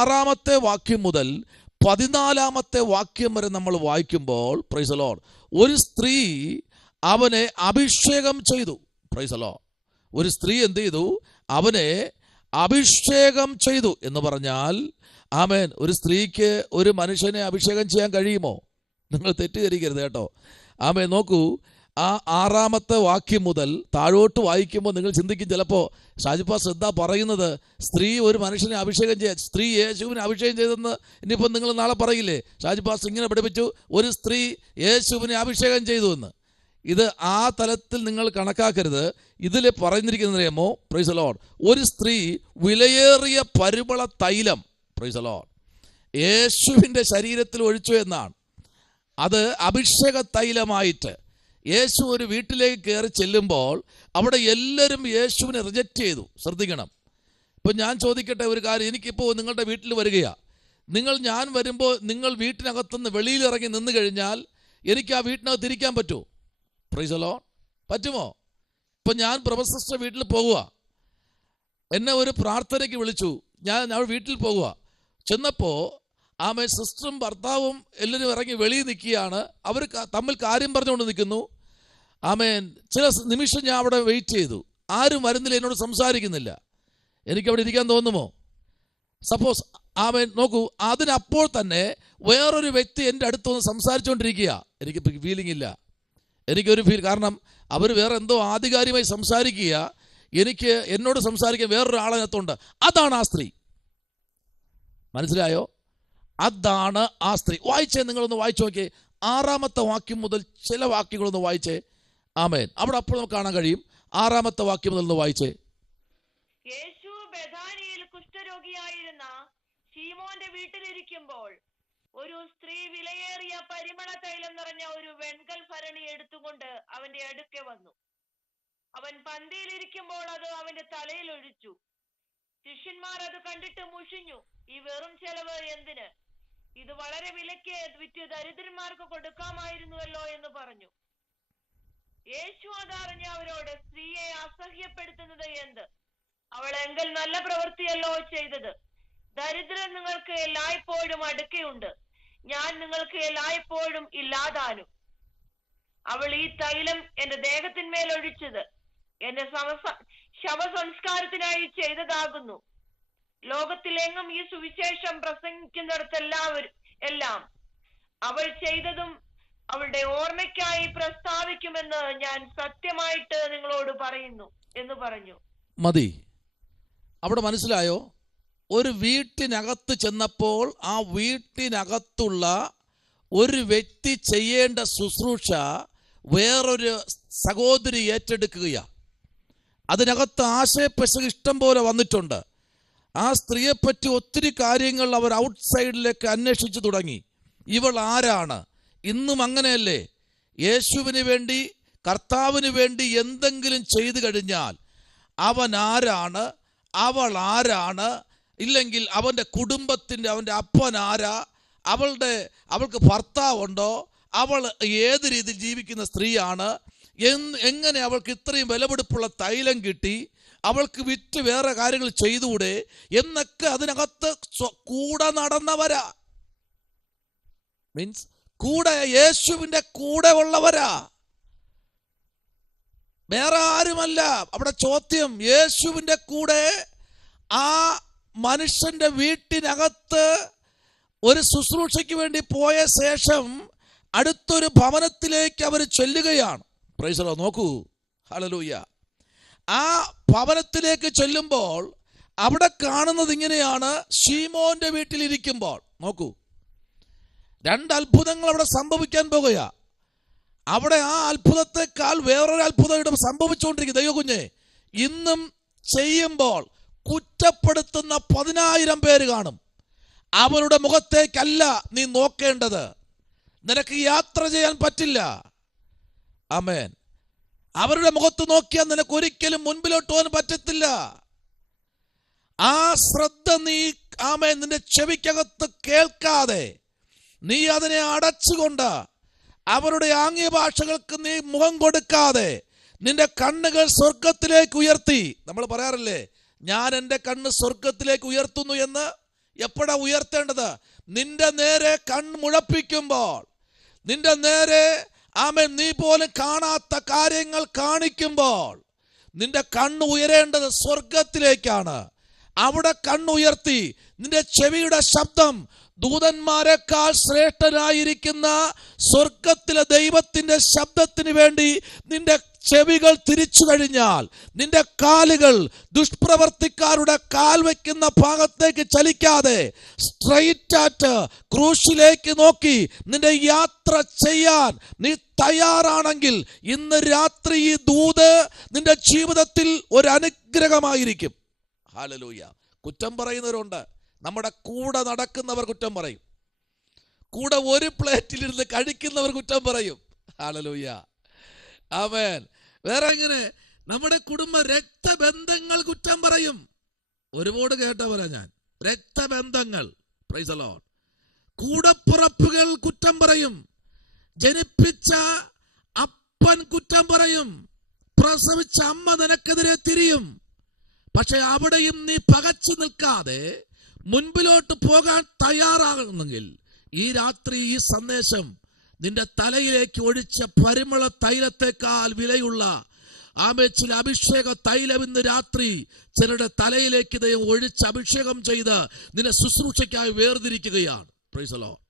6-ാമത്തെ വാക്യം മുതൽ 14-ാമത്തെ വാക്യം വരെ നമ്മൾ വായിക്കുമ്പോൾ, പ്രൈസ് ദി ലോർഡ്, ഒരു സ്ത്രീ അവനെ അഭിഷേകം ചെയ്തു. Price the lord. ഒരു സ്ത്രീ എന്ത് ചെയ്തു? അവനെ അഭിഷേകം ചെയ്തു എന്ന് പറഞ്ഞാൽ, ആമേൻ, ഒരു സ്ത്രീക്ക് ഒരു മനുഷ്യനെ അഭിഷേകം ചെയ്യാൻ കഴിയുമോ? നിങ്ങൾ തെറ്റിദ്ധരിക്കരുത് കേട്ടോ. ആമേൻ. നോക്കൂ, ആ 6-ാമത്തെ വാക്യം മുതൽ താഴോട്ട് വായിക്കുമ്പോൾ നിങ്ങൾ ചിന്തിക്കും ചിലപ്പോൾ, ഷാജിപ്പാസ് എന്താ പറയുന്നത്? സ്ത്രീ ഒരു മനുഷ്യനെ അഭിഷേകം ചെയ്യാൻ, സ്ത്രീ യേശുവിനെ അഭിഷേകം ചെയ്തെന്ന് ഇനിയിപ്പോൾ നിങ്ങൾ നാളെ പറയില്ലേ, ഷാജിപ്പാസ് ഇങ്ങനെ പഠിപ്പിച്ചു, ഒരു സ്ത്രീ യേശുവിനെ അഭിഷേകം ചെയ്തു എന്ന്. ഇത് ആ തലത്തിൽ നിങ്ങൾ കണക്കാക്കരുത്. ഇതിൽ പറഞ്ഞിരിക്കുന്നറിയാമോ? പ്രൈസ് ദി ലോർഡ്, ഒരു സ്ത്രീ വിലയേറിയ പരിമള തൈലം, പ്രൈസ് ദി ലോർഡ്, യേശുവിൻ്റെ ശരീരത്തിൽ ഒഴിച്ചു എന്നാണ്. അത് അഭിഷേക തൈലമായിട്ട് യേശു ഒരു വീട്ടിലേക്ക് കയറി ചെല്ലുമ്പോൾ അവിടെ എല്ലാവരും യേശുവിനെ റിജക്റ്റ് ചെയ്തു. ശ്രദ്ധിക്കണം. ഇപ്പം ഞാൻ ചോദിക്കട്ടെ ഒരു കാര്യം, എനിക്കിപ്പോൾ നിങ്ങളുടെ വീട്ടിൽ വരികയാണ്. ഞാൻ വരുമ്പോൾ നിങ്ങൾ വീട്ടിനകത്തുനിന്ന് വെളിയിലിറങ്ങി നിന്ന് കഴിഞ്ഞാൽ എനിക്ക് ആ വീട്ടിനകത്ത് ഇരിക്കാൻ പറ്റുമോ? Price the Lord. പറ്റുമോ? ഇപ്പം ഞാൻ പ്രൊഫസറുടെ വീട്ടിൽ പോകുക, എന്നെ ഒരു പ്രാർത്ഥനയ്ക്ക് വിളിച്ചു, ഞാൻ വീട്ടിൽ പോകുക. ചെന്നപ്പോൾ ആമേ സിസ്റ്ററും ഭർത്താവും എല്ലാവരും ഇറങ്ങി വെളിയിൽ നിൽക്കുകയാണ്. അവർ തമ്മിൽ കാര്യം പറഞ്ഞുകൊണ്ട് നിൽക്കുന്നു. ആമേൻ. ചില നിമിഷം ഞാൻ അവിടെ വെയിറ്റ് ചെയ്തു. ആരും വരുന്നില്ല, എന്നോട് സംസാരിക്കുന്നില്ല. എനിക്കവിടെ ഇരിക്കാൻ തോന്നുമോ? സപ്പോസ് ആമേൻ. നോക്കൂ, അതിനപ്പോൾ തന്നെ വേറൊരു വ്യക്തി എൻ്റെ അടുത്തൊന്ന് സംസാരിച്ചുകൊണ്ടിരിക്കുക. എനിക്ക് ഫീലിംഗ് ഇല്ല, എനിക്കൊരു ഫീൽ. കാരണം അവർ വേറെ എന്തോ ആധികാരികമായി സംസാരിക്കുക, എനിക്ക് എന്നോട് സംസാരിക്കാൻ വേറൊരാളകത്തുണ്ട്. അതാണ് ആ സ്ത്രീ. മനസ്സിലായോ? അതാണ് ആ സ്ത്രീ. വായിച്ചേ, നിങ്ങളൊന്ന് വായിച്ചു നോക്കിയേ. 6-ാമത്തെ വാക്യം മുതൽ ചില വാക്യങ്ങളൊന്ന് വായിച്ചേ. ആമേൻ. അവിടെ അപ്പോൾ നമുക്ക് കാണാൻ കഴിയും. 6-ാമത്തെ വാക്യം മുതൽ ഒന്ന് വായിച്ചേ. യേശു ബെഥാനിയിൽ കുഷ്ഠരോഗിയായിരുന്ന ശീമോന്റെ വീട്ടിലിരിക്കുമ്പോൾ ഒരു സ്ത്രീ വിലയേറിയ പരിമള തൈലം നിറഞ്ഞ ഒരു വെൺകൽ ഭരണി എടുത്തുകൊണ്ട് അവന്റെ അടുക്കെ വന്നു. അവൻ പന്തിയിലിരിക്കുമ്പോൾ അത് അവന്റെ തലയിൽ ഒഴിച്ചു. ശിഷ്യന്മാർ അത് കണ്ടിട്ട് മുഷിഞ്ഞു. ഈ വെറും ചെലവ് എന്തിന്? ഇത് വളരെ വിലയ്ക്ക് വിറ്റ് ദരിദ്രന്മാർക്ക് കൊടുക്കാമായിരുന്നുവല്ലോ എന്ന് പറഞ്ഞു. യേശു അതറിഞ്ഞ് അവരോട്, സ്ത്രീയെ അസഹ്യപ്പെടുത്തുന്നത് എന്ത്? അവൾ എങ്കിൽ നല്ല പ്രവൃത്തിയല്ലോ ചെയ്തത്. ദരിദ്രൻ നിങ്ങൾക്ക് എല്ലായ്പ്പോഴും അടുക്കെയുണ്ട്, ഞാൻ നിങ്ങൾക്ക് എല്ലായ്പ്പോഴും ഇല്ലാതാനും. അവൾ ഈ തൈലം എന്റെ ദേഹത്തിന്മേൽ ഒഴിച്ചത് എന്റെ ശവസംസ്കാരത്തിനായി ചെയ്തതാകുന്നു. ലോകത്തിലെങ്ങും ഈ സുവിശേഷം പ്രസംഗിക്കുന്നിടത്തെല്ലാം അവൾ ചെയ്തതും അവളുടെ ഓർമ്മയ്ക്കായി പ്രസ്താവിക്കുമെന്ന് ഞാൻ സത്യമായിട്ട് നിങ്ങളോട് പറയുന്നു എന്ന് പറഞ്ഞു. മതി. അവിടെ മനസ്സിലായോ? ഒരു വീട്ടിനകത്ത് ചെന്നപ്പോൾ ആ വീട്ടിനകത്തുള്ള ഒരു വ്യക്തി ചെയ്യേണ്ട ശുശ്രൂഷ വേറൊരു സഹോദരി ഏറ്റെടുക്കുകയാണ്. അതിനകത്ത് ആശയപ്പെശക് ഇഷ്ടം പോലെ വന്നിട്ടുണ്ട്. ആ സ്ത്രീയെപ്പറ്റി ഒത്തിരി കാര്യങ്ങൾ അവർ ഔട്ട്സൈഡിലേക്ക് അന്വേഷിച്ചു തുടങ്ങി. ഇവൾ ആരാണ്? ഇന്നും അങ്ങനെയല്ലേ? യേശുവിന് വേണ്ടി, കർത്താവിന് വേണ്ടി എന്തെങ്കിലും ചെയ്തു കഴിഞ്ഞാൽ അവൻ ആരാണ്, അവൾ ആരാണ്, ഇല്ലെങ്കിൽ അവൻ്റെ കുടുംബത്തിൻ്റെ, അവൻ്റെ അപ്പൻ ആരാ, അവൾക്ക് ഭർത്താവുണ്ടോ, അവൾ ഏത് രീതിയിൽ ജീവിക്കുന്ന സ്ത്രീയാണ്, എങ്ങനെ അവൾക്ക് ഇത്രയും വിലപിടിപ്പുള്ള തൈലം കിട്ടി, അവൾക്ക് വിറ്റ് വേറെ കാര്യങ്ങൾ ചെയ്തുകൂടെ എന്നൊക്കെ അതിനകത്ത് കൂടെ നടന്നവരാ. മീൻസ് കൂടെ, യേശുവിൻ്റെ കൂടെ ഉള്ളവരാ, വേറെ ആരുമല്ല. അവിടെ ചോദ്യം, യേശുവിൻ്റെ കൂടെ ആ മനുഷ്യന്റെ വീട്ടിനകത്ത് ഒരു ശുശ്രൂഷയ്ക്ക് വേണ്ടി പോയ ശേഷം അടുത്തൊരു ഭവനത്തിലേക്ക് അവർ ചെല്ലുകയാണ്. Price the Lord. നോക്കൂ, ഹല്ലേലൂയ. ആ ഭവനത്തിലേക്ക് ചെല്ലുമ്പോൾ അവിടെ കാണുന്നത് ഇങ്ങനെയാണ്. ശീമോന്റെ വീട്ടിലിരിക്കുമ്പോൾ നോക്കൂ, 2 അത്ഭുതങ്ങൾ അവിടെ സംഭവിക്കാൻ പോകുകയാ. അവിടെ ആ അത്ഭുതത്തെക്കാൾ വേറൊരു അത്ഭുതം ഇവിടെ സംഭവിച്ചുകൊണ്ടിരിക്കും. ദൈവ കുഞ്ഞെ, ഇന്നും ചെയ്യുമ്പോൾ കുറ്റപ്പെടുത്തുന്ന 10,000 പേര് കാണും. അവരുടെ മുഖത്തേക്കല്ല നീ നോക്കേണ്ടത്. നിനക്ക് യാത്ര ചെയ്യാൻ പറ്റില്ല. ആമേൻ. അവരുടെ മുഖത്ത് നോക്കിയാൽ നിനക്ക് ഒരിക്കലും മുൻപിലോട്ട് പോകാൻ പറ്റത്തില്ല. ആ ശ്രദ്ധ നീ, ആമേൻ, നിന്റെ ചെവിക്കകത്ത് കേൾക്കാതെ നീ അതിനെ അടച്ചുകൊണ്ട്, അവരുടെ ആംഗ്യ ഭാഷകൾക്ക് നീ മുഖം കൊടുക്കാതെ, നിന്റെ കണ്ണുകൾ സ്വർഗത്തിലേക്ക് ഉയർത്തി. നമ്മൾ പറയാറില്ലേ, ഞാൻ എൻ്റെ കണ്ണ് സ്വർഗത്തിലേക്ക് ഉയർത്തുന്നു എന്ന്. എപ്പോഴാ ഉയർത്തേണ്ടത്? നിന്റെ നേരെ കൺമുഴപ്പിക്കുമ്പോൾ, നിന്റെ നേരെ ആമേൻ നീ പോലും കാണാത്ത കാര്യങ്ങൾ കാണിക്കുമ്പോൾ നിന്റെ കണ്ണ് ഉയരേണ്ടത് സ്വർഗത്തിലേക്കാണ്. അവിടെ കണ്ണുയർത്തി നിന്റെ ചെവിയുടെ ശബ്ദം ദൂതന്മാരെക്കാൾ ശ്രേഷ്ഠനായിരിക്കുന്ന സ്വർഗത്തിലെ ദൈവത്തിന്റെ ശബ്ദത്തിന് വേണ്ടി നിന്റെ ചെവികൾ തിരിച്ചു കഴിഞ്ഞാൽ, നിന്റെ കാലുകൾ ദുഷ്പ്രവർത്തിക്കാരുടെ കാൽ വയ്ക്കുന്ന ഭാഗത്തേക്ക് ചലിക്കാതെ സ്ട്രെയിറ്റ് ആയിട്ട് ക്രൂശിലേക്ക് നോക്കി നിന്റെ യാത്ര ചെയ്യാൻ നീ തയ്യാറാണെങ്കിൽ ഇന്ന് രാത്രി ഈ ദൂത് നിന്റെ ജീവിതത്തിൽ ഒരു അനുഗ്രഹമായിരിക്കും. ഹല്ലേലൂയ. കുറ്റം പറയുന്നവരുണ്ട്. നമ്മുടെ കൂടെ നടക്കുന്നവർ കുറ്റം പറയും, കൂടെ ഒരു പ്ലേറ്റിലിരുന്ന് കഴിക്കുന്നവർ കുറ്റം പറയും. ഹല്ലേലൂയ, ആമേൻ. വേറെ എങ്ങനെ? നമ്മുടെ കുടുംബ രക്തബന്ധങ്ങൾ കുറ്റം പറയും. ഒരുപാട് കേട്ട പോലെ ഞാൻ രക്തബന്ധങ്ങൾ, പ്രൈസ് ദി ലോർഡ്. കൂടപ്പുറപ്പുകൾ കുറ്റം പറയും, ജനിപ്പിച്ച അപ്പൻ കുറ്റം പറയും, പ്രസവിച്ച അമ്മ നിനക്കെതിരെ തിരിയും. പക്ഷെ അവിടെയും നീ പകച്ചു നിൽക്കാതെ മുൻപിലോട്ട് പോകാൻ തയ്യാറാകുന്നെങ്കിൽ ഈ രാത്രി ഈ സന്ദേശം നിന്റെ തലയിലേക്ക് ഒഴിച്ച പരിമള തൈലത്തെക്കാൾ വിലയുള്ള ചില അഭിഷേക തൈലം ഇന്ന് രാത്രി ചിലരുടെ തലയിലേക്ക് ദൈവം ഒഴിച്ച് അഭിഷേകം ചെയ്ത് നിന്നെ ശുശ്രൂഷയ്ക്കായി വേർതിരിക്കുകയാണ്. പ്രൈസ് ദി ലോർഡ്,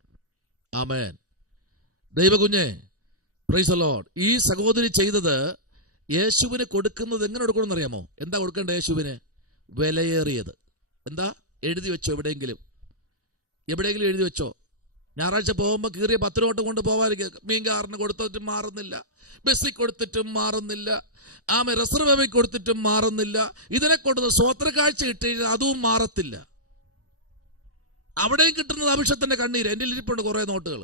ആമേൻ. ദൈവകുഞ്ഞെ, പ്രൈസ് ദി ലോർഡ്. ഈ സഹോദരി ചെയ്തത് യേശുവിന് കൊടുക്കുന്നത് എങ്ങനെ കൊടുക്കണമെന്ന് അറിയാമോ? എന്താ കൊടുക്കേണ്ടത്? യേശുവിന് വിലയേറിയത്. എന്താ എഴുതി വെച്ചോ? എവിടെയെങ്കിലും എഴുതി വെച്ചോ? ഞായറാഴ്ച പോകുമ്പോൾ കീറിയ 10 നോട്ട് കൊണ്ട് പോകാതിരിക്കുക. മീൻകാരന് കൊടുത്തിട്ടും മാറുന്നില്ല, ബസ്സിൽ കൊടുത്തിട്ടും മാറുന്നില്ല, റിസർവ് കൊടുത്തിട്ടും മാറുന്നില്ല. ഇതിനെ കൊടുത്ത് സ്വോത്രക്കാഴ്ച കിട്ടി അതും മാറത്തില്ല. അവിടെയും കിട്ടുന്നത് അഭിഷത്തിന്റെ കണ്ണീര്. എൻ്റെ ഇരിപ്പുണ്ട് കുറെ നോട്ടുകൾ.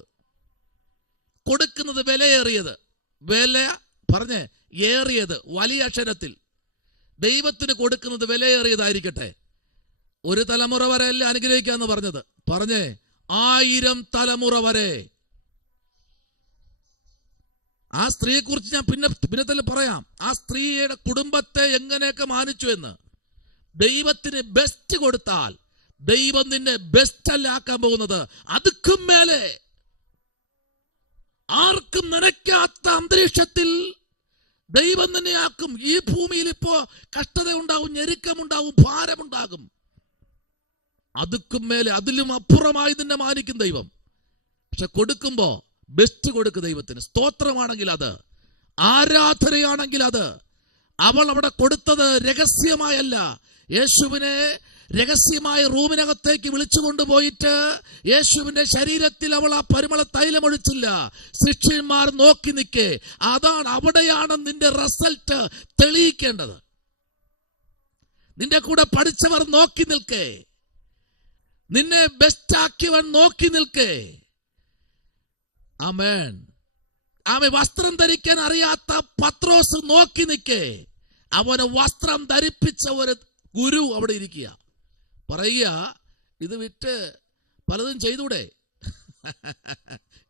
കൊടുക്കുന്നത് വിലയേറിയത്. വില പറഞ്ഞേ, ഏറിയത് വലിയ അക്ഷരത്തിൽ. ദൈവത്തിന് കൊടുക്കുന്നത് വിലയേറിയതായിരിക്കട്ടെ. ഒരു തലമുറ വരെ അല്ല അനുഗ്രഹിക്കാന്ന് പറഞ്ഞത്. പറഞ്ഞേ, 1000 തലമുറ വരെ. ആ സ്ത്രീയെ കുറിച്ച് ഞാൻ പിന്നെ പറയാം. ആ സ്ത്രീയുടെ കുടുംബത്തെ എങ്ങനെയൊക്കെ മാനിച്ചു എന്ന്. ദൈവത്തിന് ബെസ്റ്റ് കൊടുത്താൽ ദൈവം നിന്നെ ബെസ്റ്റ് അല്ല ആക്കാൻ പോകുന്നത്, അതുക്കും മേലെ. ആർക്കും നനയ്ക്കാത്ത അന്തരീക്ഷത്തിൽ ദൈവം തന്നെ ആക്കും. ഈ ഭൂമിയിൽ ഇപ്പോ കഷ്ടത ഉണ്ടാവും, ഞെരുക്കമുണ്ടാവും, ഭാരമുണ്ടാകും. അതുക്കും മേലെ, അതിലും അപ്പുറമായി നിന്നെ മാനിക്കും ദൈവം. പക്ഷെ കൊടുക്കുമ്പോ ബെസ്റ്റ് കൊടുക്ക് ദൈവത്തിന്. സ്തോത്രമാണെങ്കിൽ അത്, ആരാധനയാണെങ്കിൽ അത്. അവൾ അവിടെ കൊടുത്തത് രഹസ്യമായല്ല. യേശുവിനെ രഹസ്യമായ റൂമിനകത്തേക്ക് വിളിച്ചു കൊണ്ടുപോയിട്ട് യേശുവിന്റെ ശരീരത്തിൽ അവൾ ആ പരിമള തൈലം ഒഴിച്ചില്ല. ശിഷ്യന്മാർ നോക്കി നിൽക്കേ. അതാണ്, അവിടെയാണ് നിന്റെ റിസൾട്ട് തെളിയിക്കേണ്ടത്. നിന്റെ കൂടെ പഠിച്ചവർ നോക്കി നിൽക്കേ, നിന്നെ ബെസ്റ്റ് ആക്കിയവൻ നോക്കി നിൽക്കേ. ആമേൻ. വസ്ത്രം ധരിക്കാൻ അറിയാത്ത പത്രോസ് നോക്കി നിൽക്കേ. അവന് വസ്ത്രം ധരിപ്പിച്ച ഒരു ഗുരു അവിടെ ഇരിക്കുക. പറയുക, ഇത് വിറ്റ് പലതും ചെയ്തൂടെ?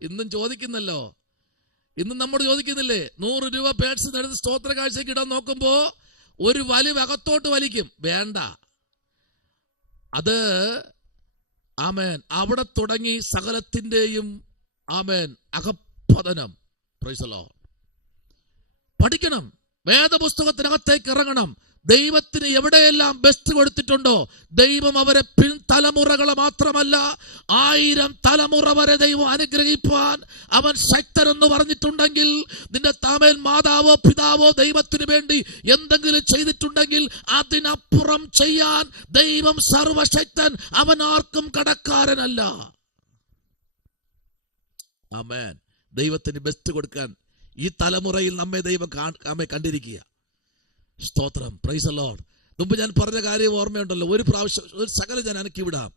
ഇന്നും ചോദിക്കുന്നല്ലോ, ഇന്നും നമ്മൾ ചോദിക്കുന്നില്ലേ? 100 രൂപ പേഴ്സ് എടുത്ത് സ്തോത്ര കാഴ്ചയ്ക്ക് ഇടാൻ നോക്കുമ്പോ ഒരു വലിവ് അകത്തോട്ട് വലിക്കും. വേണ്ട. അത് ആമേൻ, അവിടെ തുടങ്ങി സകലത്തിന്റെയും ആമേൻ അകപ്പതനം. Praise the lord. പഠിക്കണം, വേദപുസ്തകത്തിനകത്തേക്ക് ഇറങ്ങണം. ദൈവത്തിന് എവിടെയെല്ലാം ബെസ്റ്റ് കൊടുത്തിട്ടുണ്ടോ ദൈവം അവരെ പിൻതലമുറകളെ മാത്രമല്ല 1000 തലമുറ വരെ ദൈവം അനുഗ്രഹിപ്പാൻ അവൻ ശക്തനെന്ന് പറഞ്ഞിട്ടുണ്ടെങ്കിൽ, നിന്റെ താമേൽ മാതാവോ പിതാവോ ദൈവത്തിന് വേണ്ടി എന്തെങ്കിലും ചെയ്തിട്ടുണ്ടെങ്കിൽ അതിനപ്പുറം ചെയ്യാൻ ദൈവം സർവശക്തൻ. അവൻ ആർക്കും കടക്കാരനല്ല. ആമേൻ. ദൈവത്തിന് ബെസ്റ്റ് കൊടുക്കാൻ ഈ തലമുറയിൽ നമ്മെ ദൈവം കണ്ടിരിക്കുക. സ്തോത്രം. Praise the Lord. മുമ്പ് ഞാൻ പറഞ്ഞ കാര്യം ഓർമ്മയുണ്ടല്ലോ. ഒരു പ്രാവശ്യം ഒരു സകലം ഞാൻ അനക്കി വിടാം.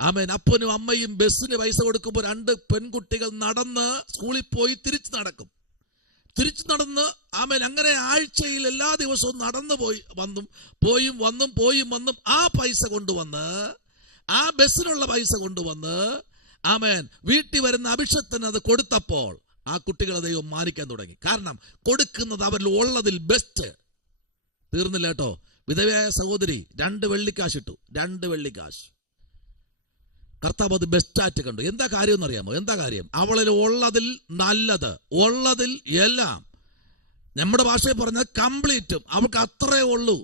ആമേൻ. അപ്പനും അമ്മയും ബസ്സിന് പൈസ കൊടുക്കുമ്പോൾ 2 പെൺകുട്ടികൾ നടന്ന് സ്കൂളിൽ പോയി തിരിച്ചു നടന്ന് ആമേൻ. അങ്ങനെ ആഴ്ചയിൽ എല്ലാ ദിവസവും നടന്നു പോയും വന്നും ആ പൈസ കൊണ്ടുവന്ന്, ആ ബസ്സിനുള്ള പൈസ കൊണ്ടുവന്ന് ആമേൻ വീട്ടിൽ വരുന്ന അഭിഷേകത്തിന് അത് കൊടുത്തപ്പോൾ ആ കുട്ടികളെ ദൈവം മാനിക്കാൻ തുടങ്ങി. കാരണം കൊടുക്കുന്നത് അവരിൽ ഉള്ളതിൽ ബെസ്റ്റ്. തീർന്നില്ല കേട്ടോ. വിധവയായ സഹോദരി 2 വെള്ളിക്കാശ് ഇട്ടു. 2 വെള്ളിക്കാശ്. കർത്താവ് അത് ബെസ്റ്റായിട്ട് കണ്ടു. എന്താ കാര്യം എന്നറിയാമോ? എന്താ കാര്യം? അവളിൽ ഉള്ളതിൽ നല്ലത്, ഉള്ളതിൽ എല്ലാം, നമ്മുടെ ഭാഷയിൽ പറഞ്ഞാൽ കംപ്ലീറ്റും അവൾക്ക് അത്രേ ഉള്ളൂ.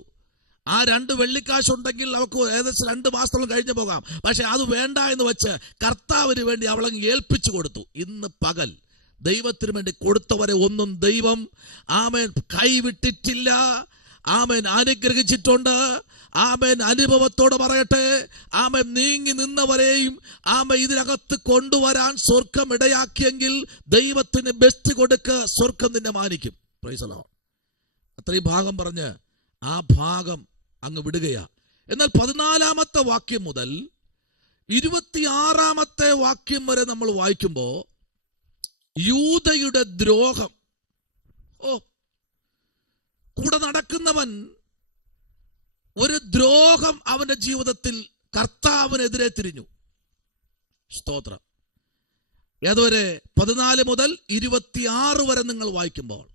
ആ 2 വെള്ളിക്കാശുണ്ടെങ്കിൽ അവൾക്ക് ഏകദേശം 2 മാസത്തോളം കഴിഞ്ഞു പോകാം. പക്ഷെ അത് വേണ്ട എന്ന് വെച്ച് കർത്താവിന് വേണ്ടി അവളങ്ങ് ഏൽപ്പിച്ചു കൊടുത്തു. ഇന്ന് പകൽ ദൈവത്തിന് വേണ്ടി കൊടുത്തവരെ ഒന്നും ദൈവം ആമേൻ കൈവിട്ടിട്ടില്ല. ആമേൻ അനുഗ്രഹിച്ചിട്ടുണ്ട്. ആമേൻ അനുഭവത്തോടെ പറയട്ടെ, ആമേൻ നീങ്ങി നിന്നവരെയും ആമേൻ ഇതിനകത്ത് കൊണ്ടുവരാൻ സ്വർഗം ഇടയാക്കിയെങ്കിൽ ദൈവത്തിന് ബെസ്റ്റ് കൊടുക്ക്, സ്വർഗം നിന്നെ മാനിക്കും. Price the Lord. അത്രയും ഭാഗം പറഞ്ഞ് ആ ഭാഗം അങ്ങ് വിടുകയാ. എന്നാൽ 14-ാമത്തെ വാക്യം മുതൽ 26-ാമത്തെ വാക്യം വരെ നമ്മൾ വായിക്കുമ്പോ യൂദയുടെ ദ്രോഹം. കൂടെ നടക്കുന്നവൻ ഒരു ദ്രോഹം അവന്റെ ജീവിതത്തിൽ കർത്താവിനെതിരെ തിരിഞ്ഞു. സ്തോത്രം. ഏതുവരെ? 14 മുതൽ 26 വരെ നിങ്ങൾ വായിക്കുമ്പോൾ,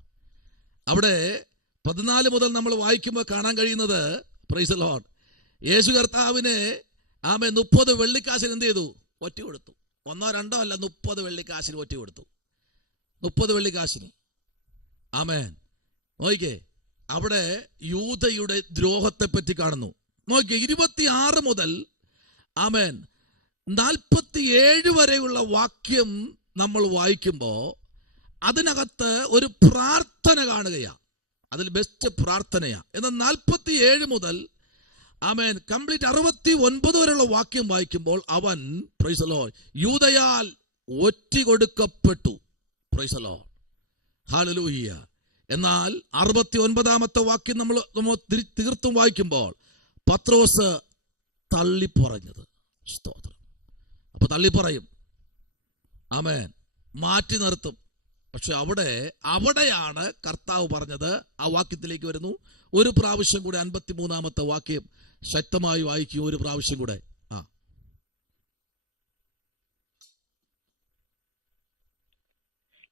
അവിടെ 14 മുതൽ നമ്മൾ വായിക്കുമ്പോൾ കാണാൻ കഴിയുന്നത്, പ്രൈസ് ദി ലോർഡ്, യേശു കർത്താവിനെ 30 വെള്ളിക്കാശിന് എന്ത് ചെയ്തു? ഒറ്റ കൊടുത്തു. 1 2 അല്ല, 30 വെള്ളിക്കാശിന് ഒറ്റ കൊടുത്തു. 30 വെള്ളിക്കാശിന്. ആമേൻ. നോക്കിക്കേ, അവിടെ യൂദയുടെ ദ്രോഹത്തെ പറ്റി കാണുന്നു. നോക്കിക്കേ, 26 മുതൽ ആമേൻ 47 വരെയുള്ള വാക്യം നമ്മൾ വായിക്കുമ്പോൾ അതിനകത്ത് ഒരു പ്രാർത്ഥന കാണുകയാണ്. അതിൽ ബെസ്റ്റ് പ്രാർത്ഥനയാ. എന്നാൽ 47 മുതൽ ആമേൻ കംപ്ലീറ്റ് 69 വരെയുള്ള വാക്യം വായിക്കുമ്പോൾ അവൻ, പ്രൈസ് ദി ലോർഡ്, യൂദയാൽ ഒറ്റി കൊടുക്കപ്പെട്ടു. Praise the lord. ഹല്ലേലൂയ. എന്നാൽ 69-ാമത്തെ വാക്യം നമ്മൾ തീർത്തും വായിക്കുമ്പോൾ പത്രോസ് തള്ളിപ്പറഞ്ഞത്. സ്തോത്രം. അപ്പൊ തള്ളിപ്പറയും, ആമേൻ, മാറ്റി നിർത്തും. പക്ഷെ അവിടെയാണ് കർത്താവ് പറഞ്ഞത്. ആ വാക്യത്തിലേക്ക് വരുന്നു. ഒരു പ്രാവശ്യം കൂടെ 53-ാമത്തെ വാക്യം ശക്തമായി വായിക്കും. ഒരു പ്രാവശ്യം കൂടെ.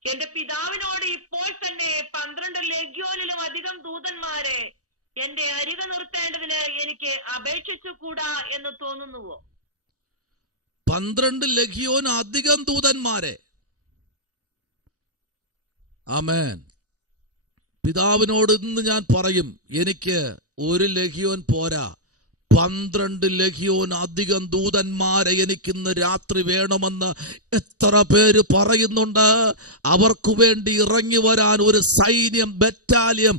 എന്റെ പിതാവിനോട് ഇപ്പോൾ തന്നെ 12 ലെഗ്യോനിലും അധികം ദൂതന്മാരെ എന്റെ അരികെ നിർത്തേണ്ടതിന് എനിക്ക് അപേക്ഷിച്ചുകൂടാ എന്ന് തോന്നുന്നുവോ? 12 ലെഗ്യോൻ അധികം ദൂതന്മാരെ. ആമേൻ. പിതാവിനോട് ഇന്ന് ഞാൻ പറയും, എനിക്ക് 1 ലെഗ്യോൻ പോരാ, 12 ലെഗ്യോൻ അധികം ദൂതന്മാരെ എനിക്കിന്ന് രാത്രി വേണമെന്ന് എത്ര പേര് പറയുന്നുണ്ട്. അവർക്ക് വേണ്ടി ഇറങ്ങി വരാൻ ഒരു സൈന്യം, ബറ്റാലിയം,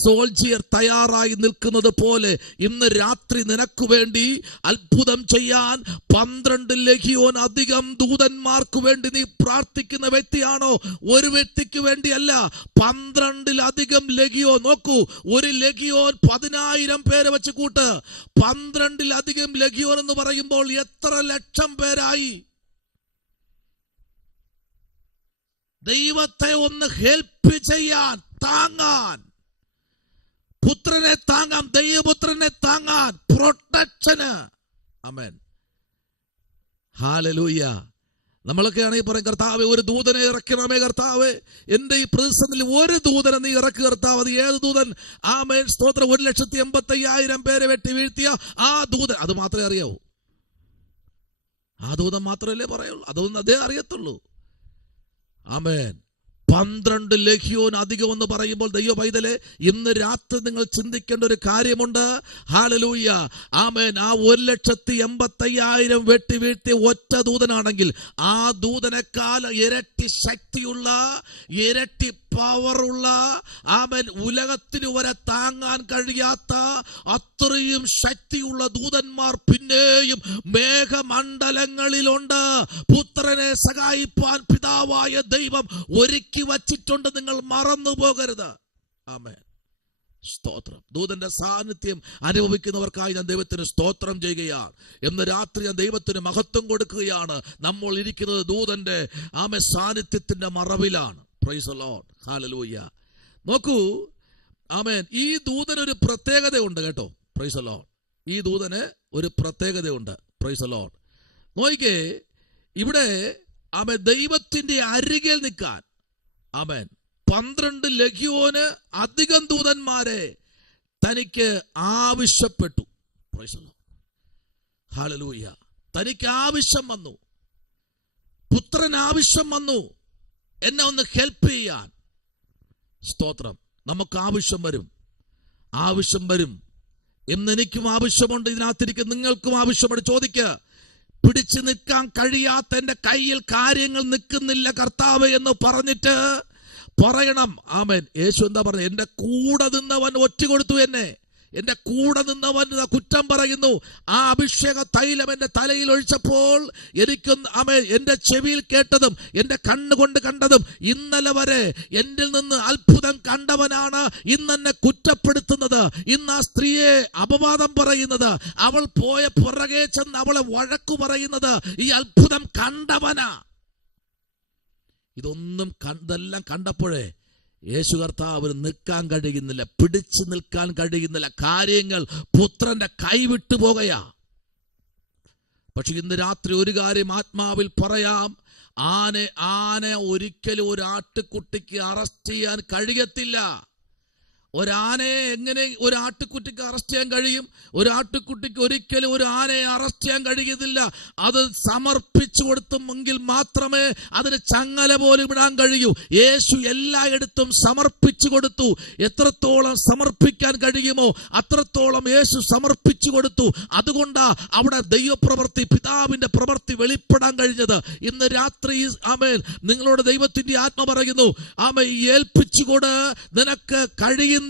സോൾജിയർ തയ്യാറായി നിൽക്കുന്നത് പോലെ ഇന്ന് രാത്രി നിനക്ക് വേണ്ടി അത്ഭുതം ചെയ്യാൻ 12 ലെഗ്യോൻ അധികം ദൂതന്മാർക്ക് വേണ്ടി നീ പ്രാർത്ഥിക്കുന്ന വ്യക്തിയാണോ? ഒരു വ്യക്തിക്ക് വേണ്ടിയല്ല, 12-ലധികം ലെഗ്യോൻ. നോക്കൂ, ഒരു ലെഗ്യോൻ 10,000 പേരെ വെച്ച് കൂട്ട്. 12-ലധികം ലെഗ്യോൻ എന്ന് പറയുമ്പോൾ എത്ര ലക്ഷം പേരായി? ദൈവത്തെ ഒന്ന് ഹെൽപ്പ് ചെയ്യാൻ, താങ്ങാൻ, പുത്രനെ താങ്ങാൻ, ദൈവപുത്രനെ താങ്ങാൻ, പ്രൊട്ടക്ഷന്. ആമേൻ. ഹല്ലേലൂയ. നമ്മളൊക്കെ ആണെങ്കിൽ പറയും, കർത്താവേ ഒരു ദൂതനെ ഇറക്കണമേ കർത്താവേ, എന്റെ ഈ പ്രതിസന്ധിയിൽ ഒരു ദൂതനെ നീ ഇറക്കുക കർത്താവ്. അത് ഏത് ദൂതൻ? ആമേൻ. സ്തോത്രം. 1,85,000 പേരെ വെട്ടി വീഴ്ത്തിയ ആ ദൂതൻ. അത് മാത്രമേ അറിയാവൂ. ആ ദൂതൻ മാത്രമല്ലേ പറയുള്ളൂ. അതൊന്നും അതേ അറിയത്തുള്ളൂ. ആമേൻ. 12 ലെഗ്യോൻ അധികം എന്ന് പറയുമ്പോൾ ദൈവ പൈതലെ, ഇന്ന് രാത്രി നിങ്ങൾ ചിന്തിക്കേണ്ട ഒരു കാര്യമുണ്ട്. ഹല്ലേലൂയ. ആമേൻ. ആ 1,85,000 വെട്ടി വീഴ്ത്തിയ ഒറ്റ ദൂതനാണെങ്കിൽ ആ ദൂതനേക്കാൾ ഇരട്ടി ശക്തിയുള്ള, ഇരട്ടി പവറുള്ള, ആമേൻ, ഉലകത്തിനു വരെ താങ്ങാൻ കഴിയാത്ത അത്രയും ശക്തിയുള്ള ദൂതന്മാർ പിന്നെയും മേഘമണ്ഡലങ്ങളിലുണ്ട്. പുത്രനെ സഹായിപ്പാൻ പിതാവായ ദൈവം ഒരുക്കി വച്ചിട്ടുണ്ട്. നിങ്ങൾ മറന്നു പോകരുത്. ആമേൻ. സ്തോത്രം. ദൂതന്റെ സാന്നിധ്യം അനുഭവിക്കുന്നവർക്കായി ഞാൻ ദൈവത്തിന് സ്തോത്രം ചെയ്യുകയാണ്. ഇന്ന് രാത്രി ഞാൻ ദൈവത്തിന് മഹത്വം കൊടുക്കുകയാണ്. നമ്മൾ ഇരിക്കുന്നത് ദൂതന്റെ സാന്നിധ്യത്തിന്റെ മറവിലാണ്. Praise the lord. ഹല്ലേലൂയ. നോക്കൂ, ആമേൻ. ഈ ദൂതനൊരു പ്രത്യേകതയുണ്ട് കേട്ടോ. Praise the lord. ഈ ദൂതന് ഒരു പ്രത്യേകതയുണ്ട്. Praise the lord. നോക്കിക്കേ, ഇവിടെ ആമേൻ ദൈവത്തിന്റെ അരികിൽ നിൽക്കാൻ, ആമേൻ, 12 ലെഗ്യോന് അധികം ദൂതന്മാരെ തനിക്ക് ആവശ്യപ്പെട്ടു. Price the lord. ഹല്ലേലൂയ. തനിക്ക് ആവശ്യം വന്നു, പുത്രൻ ആവശ്യം വന്നു എന്നെ ഒന്ന് ഹെൽപ്പ് ചെയ്യാൻ. സ്തോത്രം. നമുക്ക് ആവശ്യം വരും. ഇന്ന് എനിക്കും ആവശ്യമുണ്ട്, ഇതിനകത്തിരിക്കും നിങ്ങൾക്കും ആവശ്യമുണ്ട്. ചോദിക്കുക, പിടിച്ചു നിൽക്കാൻ കഴിയാത്ത എന്റെ കയ്യിൽ കാര്യങ്ങൾ നിൽക്കുന്നില്ല കർത്താവ് എന്ന് പറഞ്ഞിട്ട് പറയണം. ആമേൻ. യേശു എന്താ പറഞ്ഞത്? എന്റെ കൂടെ നിന്നവൻ ഒറ്റ കൊടുത്തു എന്നെ. എന്റെ കൂടെ നിന്നവൻ കുറ്റം പറയുന്നു. ആ അഭിഷേക തൈലം എന്റെ തലയിൽ ഒഴിച്ചപ്പോൾ എനിക്കൊന്ന് എന്റെ ചെവിയിൽ കേട്ടതും എന്റെ കണ്ണുകൊണ്ട് കണ്ടതും, ഇന്നലെ വരെ എന്നിൽ നിന്ന് അത്ഭുതം കണ്ടവനാണ് ഇന്നെന്നെ കുറ്റപ്പെടുത്തുന്നത്, ഇന്ന് ആ സ്ത്രീയെ അപവാദം പറയുന്നത്, അവൾ പോയ പുറകെ ചെന്ന് അവളെ വഴക്കു പറയുന്നത് ഈ അത്ഭുതം കണ്ടവനാ. ഇതെല്ലാം കണ്ടപ്പോഴേ യേശു കർത്താവിന് നിൽക്കാൻ കഴിയുന്നില്ല, പിടിച്ചു നിൽക്കാൻ കഴിയുന്നില്ല. കാര്യങ്ങൾ പുത്രന്റെ കൈവിട്ടു പോകയാ. പക്ഷെ ഇന്ന് രാത്രി ഒരു കാര്യം ആത്മാവിൽ പറയാം. ആന ഒരിക്കലും ഒരു ആട്ടുകുട്ടിക്ക് അറസ്റ്റ് ചെയ്യാൻ കഴിയത്തില്ല. ഒരാനയെ എങ്ങനെ ഒരു ആട്ടുകുട്ടിക്ക് അറസ്റ്റ് ചെയ്യാൻ കഴിയും? ഒരു ആട്ടുകുട്ടിക്ക് ഒരിക്കലും ഒരു ആനയെ അറസ്റ്റ് ചെയ്യാൻ കഴിയുന്നില്ല. അത് സമർപ്പിച്ചു കൊടുത്തെങ്കിൽ മാത്രമേ അതിന് ചങ്ങല പോലും ഇടാൻ കഴിയൂ. യേശു എല്ലായിടത്തും സമർപ്പിച്ചു കൊടുത്തു. എത്രത്തോളം സമർപ്പിക്കാൻ കഴിയുമോ അത്രത്തോളം യേശു സമർപ്പിച്ചു കൊടുത്തു. അതുകൊണ്ടാ അവിടെ ദൈവപ്രവൃത്തി, പിതാവിന്റെ പ്രവൃത്തി വെളിപ്പെടാൻ കഴിഞ്ഞത്. ഇന്ന് രാത്രി ആമേൻ നിങ്ങളോട് ദൈവത്തിന്റെ ആത്മ പറയുന്നു, ആമേൻ ഏൽപ്പിച്ചുകൊട്. നിനക്ക് കഴിയുന്ന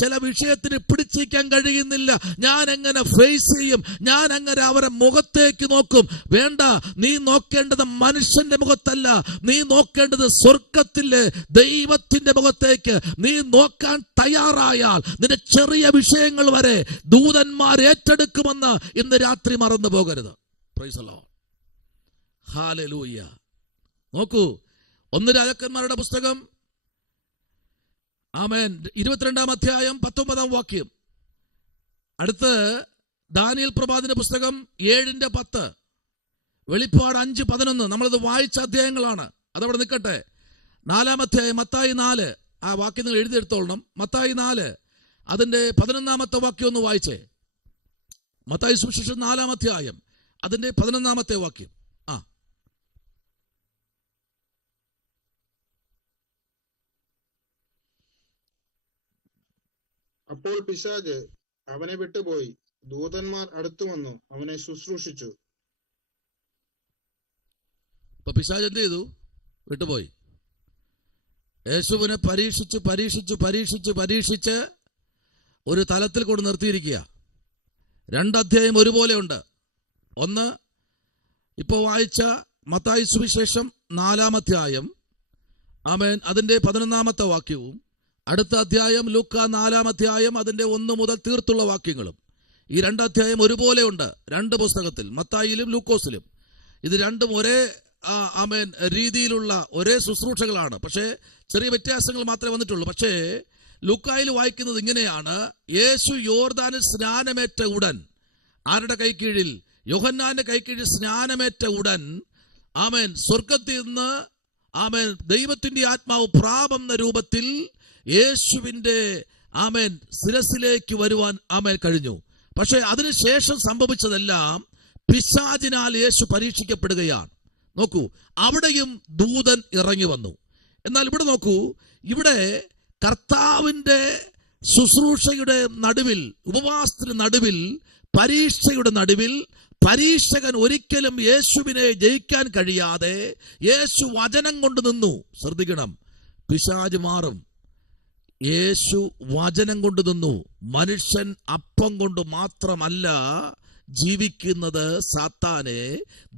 ചില വിഷയത്തിന് പിടിച്ചിരിക്കാൻ കഴിയുന്നില്ല, ഞാൻ എങ്ങനെ ഫേസ് ചെയ്യും? ഞാൻ എങ്ങനെ അവരെ മുഖത്തേക്ക് നോക്കും? വേണ്ട, നീ നോക്കേണ്ടത് മനുഷ്യന്റെ മുഖത്തല്ല, നീ നോക്കേണ്ടത് സ്വർഗത്തിലെ ദൈവത്തിന്റെ മുഖത്തേക്ക്. നീ നോക്കാൻ തയ്യാറായാൽ നിന്റെ ചെറിയ വിഷയങ്ങൾ വരെ ദൂതന്മാർ ഏറ്റെടുക്കുമെന്ന് ഇന്ന് രാത്രി മറന്നു പോകരുത്. Price the lord. ഹല്ലേലൂയ. നോക്കൂ, 1 രാജാക്കന്മാരുടെ പുസ്തകം ആമേൻ 22-ാം അധ്യായം 19-ാം വാക്യം. അടുത്ത് ദാനിയേൽ പ്രവാചകന്റെ പുസ്തകം 7:10, വെളിപ്പാട് 5:11. നമ്മളിത് വായിച്ച അധ്യായങ്ങളാണ്, അതവിടെ നിൽക്കട്ടെ. 4-ാം അധ്യായം മത്തായി 4, ആ വാക്യം നിങ്ങൾ എഴുതിയെടുത്തോളണം. മത്തായി 4 അതിന്റെ 11-ാമത്തെ വാക്യം ഒന്ന് വായിച്ചേ. മത്തായി സുവിശേഷം 4-ാം അധ്യായം അതിന്റെ 11-ാമത്തെ വാക്യം. അപ്പോൾ പിശാച് അവനെ വിട്ടുപോയി, ദൂതന്മാർ അടുത്തു വന്നു അവനെ ശുശ്രൂഷിച്ചു. അപ്പൊ പിശാച് എന്ത് ചെയ്തു? വിട്ടുപോയി. യേശുവിനെ പരീക്ഷിച്ച് ഒരു തലത്തിൽ കൊണ്ട് നിർത്തിയിരിക്കുക. 2 അധ്യായം ഒരുപോലെ ഉണ്ട്. ഒന്ന് ഇപ്പൊ വായിച്ച മത്തായി സുവിശേഷം 4-ാം അധ്യായം ആമേൻ അതിന്റെ 11-ാമത്തെ വാക്യവും, അടുത്ത അധ്യായം ലൂക്കാ 4-ാം അധ്യായം അതിന്റെ 1 മുതൽ തീർത്തുള്ള വാക്യങ്ങളും. ഈ 2 അധ്യായം ഒരുപോലെ ഉണ്ട് 2 പുസ്തകത്തിൽ, മത്തായിലും ലൂക്കോസിലും. ഇത് രണ്ടും ഒരേ ആമേൻ രീതിയിലുള്ള ഒരേ ശുശ്രൂഷകളാണ്. പക്ഷേ ചെറിയ വ്യത്യാസങ്ങൾ മാത്രമേ വന്നിട്ടുള്ളൂ. പക്ഷേ ലൂക്കായിൽ വായിക്കുന്നത് ഇങ്ങനെയാണ്: യേശു യോർദാനിൽ സ്നാനമേറ്റ ഉടൻ, ആരുടെ കൈക്കീഴിൽ? യോഹന്നാന്റെ കൈക്കീഴിൽ സ്നാനമേറ്റ ഉടൻ ആമേൻ സ്വർഗത്തിൽ നിന്ന് ആമേൻ ദൈവത്തിന്റെ ആത്മാവ് പ്രാപന്ന രൂപത്തിൽ യേശുവിന്റെ ആമേൻ ശിരസിലേക്ക് വരുവാൻ ആമേൻ കഴിഞ്ഞു. പക്ഷെ അതിനുശേഷം സംഭവിച്ചതെല്ലാം പിശാചിനാൽ യേശു പരീക്ഷിക്കപ്പെടുകയാണ്. നോക്കൂ, അവിടെയും ദൂതൻ ഇറങ്ങി വന്നു. എന്നാൽ ഇവിടെ നോക്കൂ, ഇവിടെ കർത്താവിന്റെ ശുശ്രൂഷയുടെ നടുവിൽ, ഉപവാസത്തിന് നടുവിൽ, പരീക്ഷയുടെ നടുവിൽ പരീക്ഷകൻ ഒരിക്കലും യേശുവിനെ ജയിക്കാൻ കഴിയാതെ യേശു വചനം കൊണ്ട് നിന്നു. ശ്രദ്ധിക്കണം, പിശാച് മാറും. യേശു വചനം കൊണ്ട് നിന്നു. മനുഷ്യൻ അപ്പം കൊണ്ട് മാത്രമല്ല ജീവിക്കുന്നത്. സാത്താനെ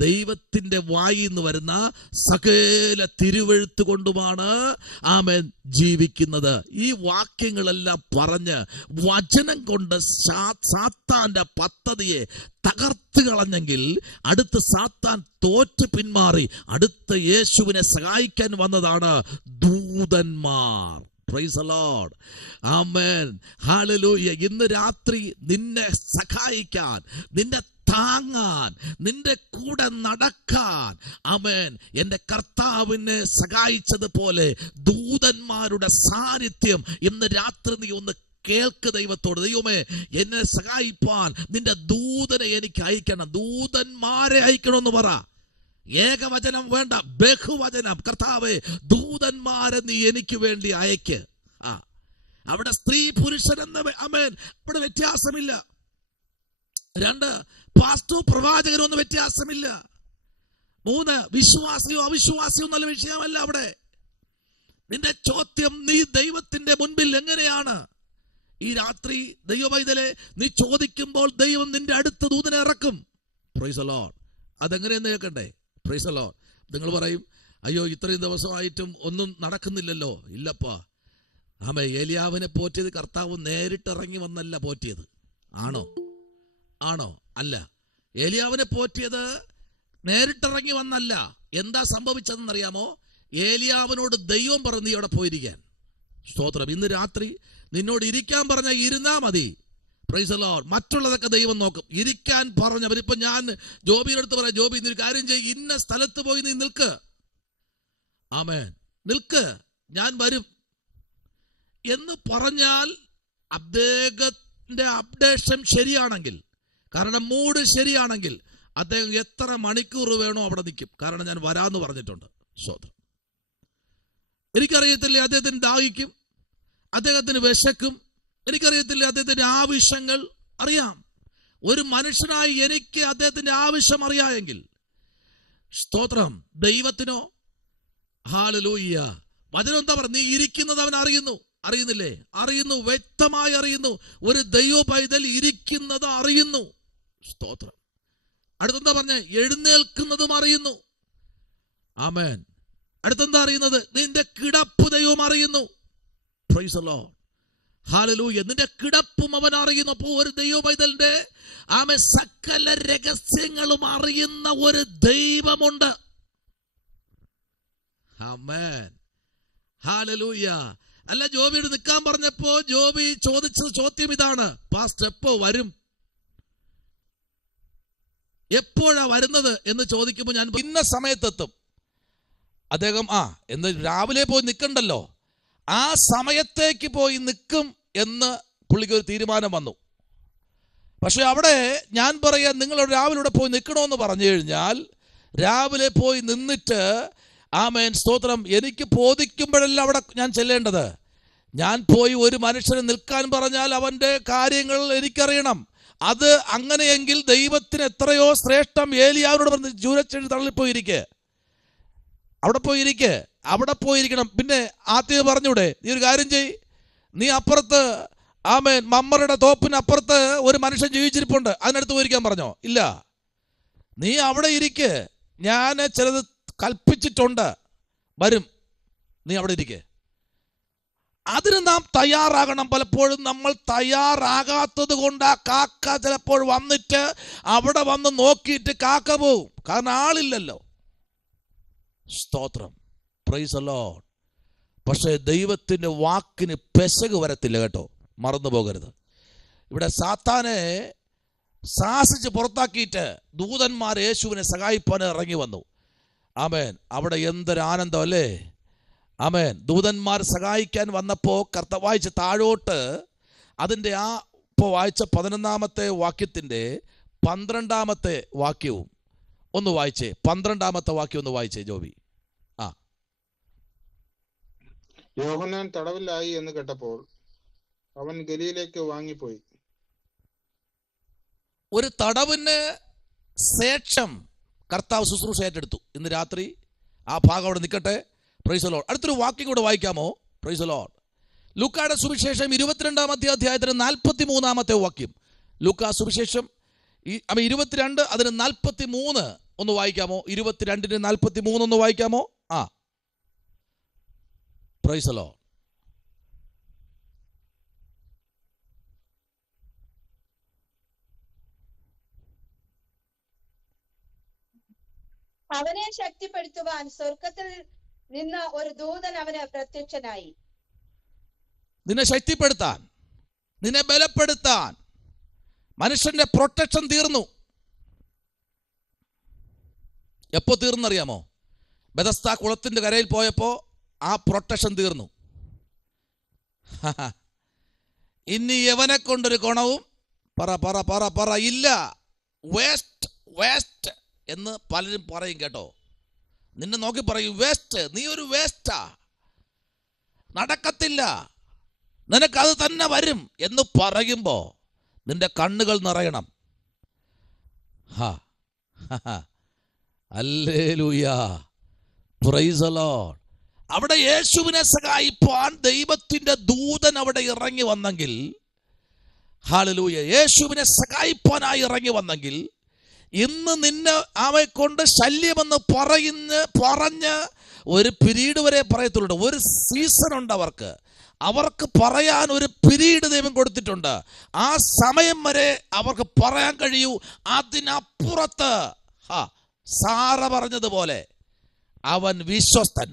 ദൈവത്തിന്റെ വായിൽ നിന്ന് വരുന്ന സകല തിരുവെഴുത്ത് കൊണ്ടുമാണ് ആമേൻ ജീവിക്കുന്നത്. ഈ വാക്യങ്ങളെല്ലാം പറഞ്ഞ് വചനം കൊണ്ട് സാത്താന്റെ പദ്ധതിയെ തകർത്ത് കളഞ്ഞെങ്കിൽ അടുത്ത് സാത്താൻ തോറ്റ് പിന്മാറി അടുത്ത യേശുവിനെ സഹായിക്കാൻ വന്നതാണ് ദൂതന്മാർ. Praise the Lord. Amen. Hallelujah. ഇന്ന് രാത്രി നിന്നെ സഹായിക്കാൻ, നിന്നെ താങ്ങാൻ, നിന്റെ കൂടെ നടക്കാൻ ആമേൻ എൻ്റെ കർത്താവിനെ സഹായിച്ചതുപോലെ ദൂതന്മാരുടെ സാന്നിധ്യം ഇന്ന് രാത്രി നീ ഒന്ന് കേൾക്ക് ദൈവത്തോട്. ദൈവമേ, എന്നെ സഹായിപ്പാൻ നിന്റെ ദൂതനെ എനിക്ക് അയക്കണം, ദൂതന്മാരെ അയക്കണമെന്ന് പറ. ഏകവചനം വേണ്ട, ബഹുവചനം. കർത്താവേ, ദൂതന്മാരെ നീ എനിക്ക് വേണ്ടി അയക്ക്. അവിടെ സ്ത്രീ പുരുഷൻ എന്ന ആമേൻ ഇവിടെ വ്യത്യാസമില്ല. 2, പാസ്റ്റർ പ്രവാചകരൊന്നും വ്യത്യാസമില്ല. 3, വിശ്വാസിയോ അവിശ്വാസിയോ എന്നുള്ള വിഷയമല്ല അവിടെ. നിന്റെ ചോദ്യം, നീ ദൈവത്തിന്റെ മുൻപിൽ എങ്ങനെയാണ്? ഈ രാത്രി ദൈവവൈതലെ നീ ചോദിക്കുമ്പോൾ ദൈവം നിന്റെ അടുത്ത ദൂതനെ ഇറക്കും. Price the lord. അതെങ്ങനെയെന്ന് കേൾക്കണ്ടേ? Praise the lord. നിങ്ങൾ പറയും, അയ്യോ ഇത്രയും ദിവസമായിട്ടും ഒന്നും നടക്കുന്നില്ലല്ലോ. ഇല്ലപ്പാ, ആമേ, ഏലിയാവിനെ പോറ്റിയത് കർത്താവ് നേരിട്ടിറങ്ങി വന്നല്ല പോറ്റിയത്. ആണോ? അല്ല. ഏലിയാവിനെ പോറ്റിയത് നേരിട്ടിറങ്ങി വന്നല്ല. എന്താ സംഭവിച്ചതെന്നറിയാമോ? ഏലിയാവിനോട് ദൈവം പറഞ്ഞു നീ അവിടെ പോയിരിക്കാൻ. സ്തോത്രം. ഇന്ന് രാത്രി നിന്നോട് ഇരിക്കാൻ പറഞ്ഞ ഇരുന്നാ മതി. Price the Lord. മറ്റുള്ളതൊക്കെ ദൈവം നോക്കും. ഇരിക്കാൻ പറഞ്ഞവരിപ്പോ ഞാൻ ജോബിയുടെ അടുത്ത് പറയാം, ജോബി നീ ഒരു കാര്യം ചെയ്യും, ഇന്ന സ്ഥലത്ത് പോയി നീ നിൽക്ക്. ആമേൻ, നിൽക്ക്, ഞാൻ വരും എന്ന് പറഞ്ഞാൽ അദ്ദേഹത്തിന്റെ അപ്ഡേഷൻ ശരിയാണെങ്കിൽ, കാരണം മൂഡ് ശരിയാണെങ്കിൽ, അദ്ദേഹം എത്ര മണിക്കൂർ വേണോ അവിടെ നിൽക്കും. കാരണം ഞാൻ വരാന്ന് പറഞ്ഞിട്ടുണ്ട്. സ്വതം എനിക്കറിയത്തില്ല, അദ്ദേഹത്തിന് ദാഹിക്കും, അദ്ദേഹത്തിന് വിശക്കും, എനിക്കറിയത്തില്ല, അദ്ദേഹത്തിന്റെ ആവശ്യങ്ങൾ അറിയാം. ഒരു മനുഷ്യനായി എനിക്ക് അദ്ദേഹത്തിന്റെ ആവശ്യം അറിയാമെങ്കിൽ, സ്തോത്രം, ദൈവത്തിനോ ഹല്ലേലൂയ. വചനം എന്താ പറയുക? നീ ഇരിക്കുന്നത് അവൻ അറിയുന്നില്ലേ? അറിയുന്നു, വ്യക്തമായി അറിയുന്നു. ഒരു ദൈവ പൈതൽ ഇരിക്കുന്നത് അറിയുന്നു. സ്തോത്രം. അടുത്തെന്താ പറഞ്ഞ? എഴുന്നേൽക്കുന്നതും അറിയുന്നു. ആമേൻ. അടുത്തെന്താ അറിയുന്നത്? നിന്റെ കിടപ്പ് ദൈവം അറിയുന്നു. Price the lord. ഹല്ലേലൂയ. നിന്റെ കിടപ്പും അവൻ അറിയുന്നു. അപ്പോൾ ഒരു ദൈവ പൈതലിന്റെ ആമേൻ സകല രഹസ്യങ്ങളും അറിയുന്ന ഒരു ദൈവമുണ്ട്. ആമേൻ. ഹല്ലേലൂയ. അല്ല, ജോബിയോട് നിൽക്കാൻ പറഞ്ഞപ്പോ ജോബി ചോദിച്ച ചോദ്യം ഇതാണ്, പാസ്റ്റർ എപ്പോ വരും, എപ്പോഴാ വരുന്നത് എന്ന് ചോദിക്കുമ്പോൾ ഞാൻ ഇന്ന സമയത്തെത്തും. അദ്ദേഹം എന്ന് രാവിലെ പോയി നിൽക്കണ്ടല്ലോ, ആ സമയത്തേക്ക് പോയി നിൽക്കും എന്ന് പുള്ളിക്ക് ഒരു തീരുമാനം വന്നു. പക്ഷെ അവിടെ ഞാൻ പറയാം, നിങ്ങൾ രാവിലെ പോയി നിൽക്കണമെന്ന് പറഞ്ഞു കഴിഞ്ഞാൽ രാവിലെ പോയി നിന്നിട്ട് ആമേൻ സ്തോത്രം, എനിക്ക് ബോധിക്കുമ്പോഴല്ല അവിടെ ഞാൻ ചെല്ലേണ്ടത്. ഞാൻ പോയി ഒരു മനുഷ്യന് നിൽക്കാൻ പറഞ്ഞാൽ അവൻ്റെ കാര്യങ്ങൾ എനിക്കറിയണം. അത് അങ്ങനെയെങ്കിൽ ദൈവത്തിന് എത്രയോ ശ്രേഷ്ഠം. ഏലിയാവിനോട് പറഞ്ഞ് ചൂരച്ചെഴി തള്ളിപ്പോയിരിക്കെ, അവിടെ പോയിരിക്കണം. പിന്നെ ആദ്യം പറഞ്ഞൂടെ, നീ ഒരു കാര്യം ചെയ്, നീ അപ്പുറത്ത് ആമേൻ മമ്മറുടെ തോപ്പിനപ്പുറത്ത് ഒരു മനുഷ്യൻ ജീവിച്ചിരിപ്പുണ്ട്, അതിനടുത്ത് പോയിരിക്കാൻ പറഞ്ഞോ? ഇല്ല, നീ അവിടെ ഇരിക്ക്, ഞാൻ ചിലത് കൽപ്പിച്ചിട്ടുണ്ട്, വരും, നീ അവിടെ ഇരിക്കെ. അതിന് നാം തയ്യാറാകണം. പലപ്പോഴും നമ്മൾ തയ്യാറാകാത്തത് കൊണ്ട് ആ കാക്ക ചിലപ്പോൾ വന്നിട്ട് അവിടെ വന്ന് നോക്കിയിട്ട് കാക്ക പോവും, കാരണം ആളില്ലല്ലോ. സ്തോത്രം. Praise the Lord. പക്ഷേ ദൈവത്തിന്റെ വാക്കിന് പെശക് വരത്തില്ല കേട്ടോ, മറന്നു പോകരുത്. ഇവിടെ സാത്താനെ ശാസിച്ച് പുറത്താക്കിയിട്ട് ദൂതന്മാർ യേശുവിനെ സഹായിപ്പാൻ ഇറങ്ങി വന്നു. ആമേൻ. അവിടെ എന്തൊരാനന്ദം അല്ലേ? ആമേൻ. ദൂതന്മാർ സഹായിക്കാൻ വന്നപ്പോൾ കർത്താവ് വായിച്ച് താഴോട്ട് അതിൻ്റെ ഇപ്പോൾ വായിച്ച 11-ാമത്തെ വാക്യത്തിൻ്റെ 12-ാമത്തെ വാക്യവും ഒന്ന് വായിച്ചേ. 12-ാമത്തെ വാക്യം ഒന്ന് വായിച്ചേ ജോബി. യോഹന്നാൻ തടവിലായി എന്ന് കേട്ടപ്പോൾ അവൻ ഗലീലയിലേക്ക് വാങ്ങിപ്പോയി. ഒരു തടവിന് ശേഷം കർത്താവ് ശുശ്രൂഷ ഏറ്റെടുത്തു. ഇന്ന് രാത്രി ആ ഭാഗം അവിടെ നിൽക്കട്ടെ. Price the Lord. അടുത്തൊരു വാക്യം കൂടെ വായിക്കാമോ? Price the Lord. ലൂക്കായുടെ സുവിശേഷം 22-ാമത്തെ അധ്യായത്തിന് 43-ാമത്തെ വാക്യം. ലൂക്കാ സുവിശേഷം 22 അതിന് 43 ഒന്ന് വായിക്കാമോ? 22-ന് 43 ഒന്ന് വായിക്കാമോ? Price the Lord. അവനെ ശക്തിപ്പെടുത്തുവാൻ സ്വർഗത്തിൽ നിന്ന് ഒരു ദൂതൻ അവന് പ്രത്യക്ഷനായി. നിന്നെ ശക്തിപ്പെടുത്താൻ, നിന്നെ ബലപ്പെടുത്താൻ. മനുഷ്യന്റെ പ്രൊട്ടക്ഷൻ തീർന്നു. എപ്പോ തീർന്നറിയാമോ? ബെഥസ്ദാ കുളത്തിന്റെ കരയിൽ പോയപ്പോ ആ പ്രൊട്ടക്ഷൻ തീർന്നു. ഇനി എവനെ കൊണ്ടൊരു ഗുണവും പറ പറ പറ പറ ഇല്ല. വേസ്റ്റ് വേസ്റ്റ് എന്ന് പലരും പറയും കേട്ടോ. നിന്നെ നോക്കി പറയും വേസ്റ്റ്, നീ ഒരു വേസ്റ്റാ, നടക്കത്തില്ല, നിനക്കത് തന്നെ വരും എന്ന് പറയുമ്പോ നിന്റെ കണ്ണുകൾ നിറയണം. ഹല്ലേലൂയ, പ്രൈസ് ദി ലോർഡ്. അവിടെ യേശുവിനെ സഹായിപ്പാൻ ദൈവത്തിന്റെ ദൂതൻ അവിടെ ഇറങ്ങി വന്നെങ്കിൽ, ഹല്ലേലൂയ, യേശുവിനെ സഹായിപ്പാനായി ഇറങ്ങി വന്നെങ്കിൽ, ഇന്ന് നിന്നെ അവയെ കൊണ്ട് ശല്യമെന്ന് പറഞ്ഞ് ഒരു പീരീഡ് വരെ പറയത്തുള്ളൂ. ഒരു സീസൺ ഉണ്ട് അവർക്ക് പറയാൻ ഒരു പീരീഡ് ദൈവം കൊടുത്തിട്ടുണ്ട്. ആ സമയം വരെ അവർക്ക് പറയാൻ കഴിയൂ. അതിനപ്പുറത്ത് സാറ പറഞ്ഞതുപോലെ അവൻ വിശ്വസ്തൻ.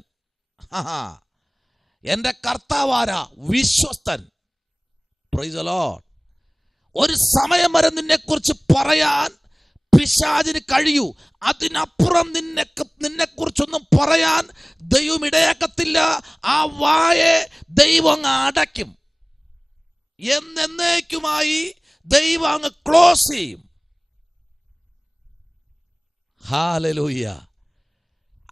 എൻ്റെ കർത്താവാരാ? വിശ്വസ്തൻ. Praise the lord. ഒരു സമയം വരെ നിന്നെക്കുറിച്ച് പറയാൻ പിശാചിന് കഴിയൂ. അതിനപ്പുറം നിന്നെക്കുറിച്ചൊന്നും പറയാൻ ദൈവം ഇടയാക്കത്തില്ല. ആ വായെ ദൈവം അങ്ങ് അടയ്ക്കും. എന്നേക്കുമായി ദൈവം അങ്ങ് ക്ലോസ് ചെയ്യും. ഹല്ലേലൂയ.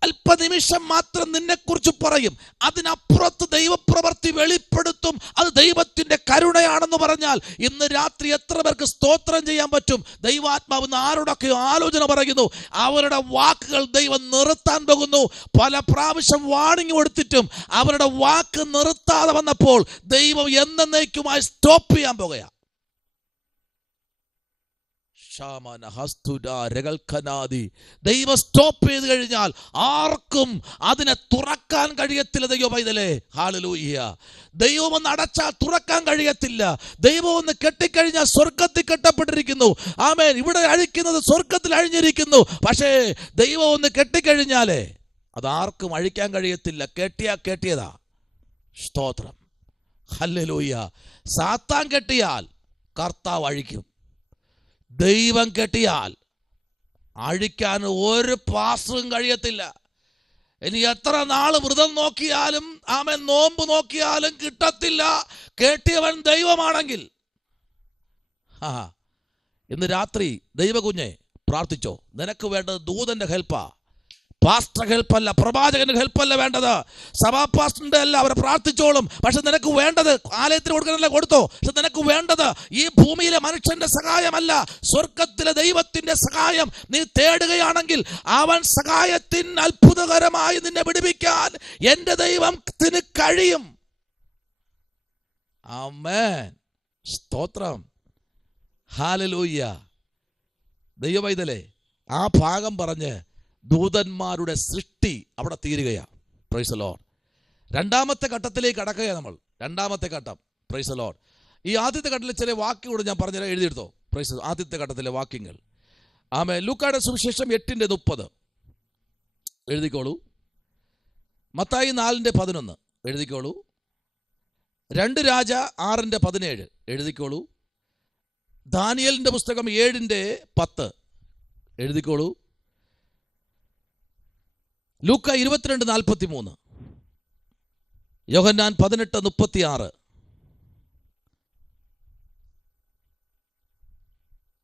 അല്പനിമിഷം മാത്രം നിന്നെക്കുറിച്ച് പറയും, അതിനപ്പുറത്ത് ദൈവപ്രവൃത്തി വെളിപ്പെടുത്തും. അത് ദൈവത്തിന്റെ കരുണയാണെന്ന് പറഞ്ഞാൽ ഇന്ന് രാത്രി എത്ര പേർക്ക് സ്തോത്രം ചെയ്യാൻ പറ്റും? ദൈവാത്മാവ് ആരോടൊക്കെയോ ആലോചന പറയുന്നു. അവരുടെ വാക്കുകൾ ദൈവം നിർത്താൻ പോകുന്നു. പല പ്രാവശ്യം വാണിംഗ് കൊടുത്തിട്ടും അവരുടെ വാക്ക് നിർത്താതെ വന്നപ്പോൾ ദൈവം എന്നേക്കുമായി സ്റ്റോപ്പ് ചെയ്യാൻ പോകുകയാണ്. ദൈവം സ്റ്റോപ്പ് ചെയ്ത് കഴിഞ്ഞാൽ ആർക്കും അതിനെ തുറക്കാൻ കഴിയത്തില്ല. ദൈവ പൈതലേ, ഹല്ലേലൂയ. ദൈവം ഒന്ന് അടച്ചാൽ തുറക്കാൻ കഴിയത്തില്ല. ദൈവം ഒന്ന് കെട്ടിക്കഴിഞ്ഞാൽ സ്വർഗത്തിൽ കെട്ടപ്പെട്ടിരിക്കുന്നു. ആമേൻ. ഇവിടെ അഴിക്കുന്നത് സ്വർഗത്തിൽ അഴിഞ്ഞിരിക്കുന്നു. പക്ഷേ ദൈവം ഒന്ന് കെട്ടിക്കഴിഞ്ഞാലേ അതാർക്കും അഴിക്കാൻ കഴിയത്തില്ല. കെട്ടിയതാ. സ്തോത്രം, ഹല്ലേലൂയ. സാത്താൻ കെട്ടിയാൽ കർത്താവ് അഴിക്കും. ദൈവം കെട്ടിയാൽ അഴിക്കാൻ ഒരു പാസ്റ്ററും കഴിയത്തില്ല. ഇനി എത്ര നാൾ വ്രതം നോക്കിയാലും ആമേൻ നോമ്പ് നോക്കിയാലും കിട്ടത്തില്ല. കെട്ടിയവൻ ദൈവമാണെങ്കിൽ. ഇന്ന് രാത്രി ദൈവകുഞ്ഞെ പ്രാർത്ഥിച്ചോ. നിനക്ക് വേണ്ടത് ദൂതന്റെ ഹെൽപ്പാ, പാസ്റ്റർ ഹെൽപ്പല്ല, പ്രവാചകന്റെ ഹെൽപ്പല്ല വേണ്ടത്. സഭാ പാസ്റ്ററിന്റെ അല്ല, അവർ പ്രാർത്ഥിച്ചോളും. പക്ഷെ നിനക്ക് വേണ്ടത് ആലയത്തിന് കൊടുക്കാനല്ല, കൊടുത്തോ. പക്ഷെ നിനക്ക് വേണ്ടത് ഈ ഭൂമിയിലെ മനുഷ്യന്റെ സഹായമല്ല, സ്വർഗത്തിലെ ദൈവത്തിന്റെ സഹായം നീ തേടുകയാണെങ്കിൽ അവൻ സഹായത്തിന് അത്ഭുതകരമായി നിന്നെ വിടുവിക്കാൻ എന്റെ ദൈവത്തിന് കഴിയും. ആമേൻ. സ്തോത്രം, ഹല്ലേലൂയ. ദൈവവൈതലേ, ആ ഭാഗം പറഞ്ഞ് ദൂതന്മാരുടെ സൃഷ്ടി അവിടെ തീരുകയാണ്. Price the Lord. രണ്ടാമത്തെ ഘട്ടത്തിലേക്ക് കടക്കുകയാണ് നമ്മൾ. രണ്ടാമത്തെ ഘട്ടം. Price the lord. ഈ ആദ്യത്തെ ഘട്ടത്തിലെ ചില വാക്യങ്ങൾ ഞാൻ പറഞ്ഞുതരാം, എഴുതിയെടുത്തോ. പ്രൈസ്. ആദ്യത്തെ ഘട്ടത്തിലെ വാക്യങ്ങൾ. ആമേൻ. ലൂക്കായുടെ സുവിശേഷം 8:30 എഴുതിക്കോളൂ. മത്തായി 4:11 എഴുതിക്കോളൂ. 2 രാജ 6:17 എഴുതിക്കോളൂ. ദാനിയേലിന്റെ പുസ്തകം 7:10 എഴുതിക്കോളൂ. ലൂക്ക 22:43, യോഹന്നാൻ 18:36,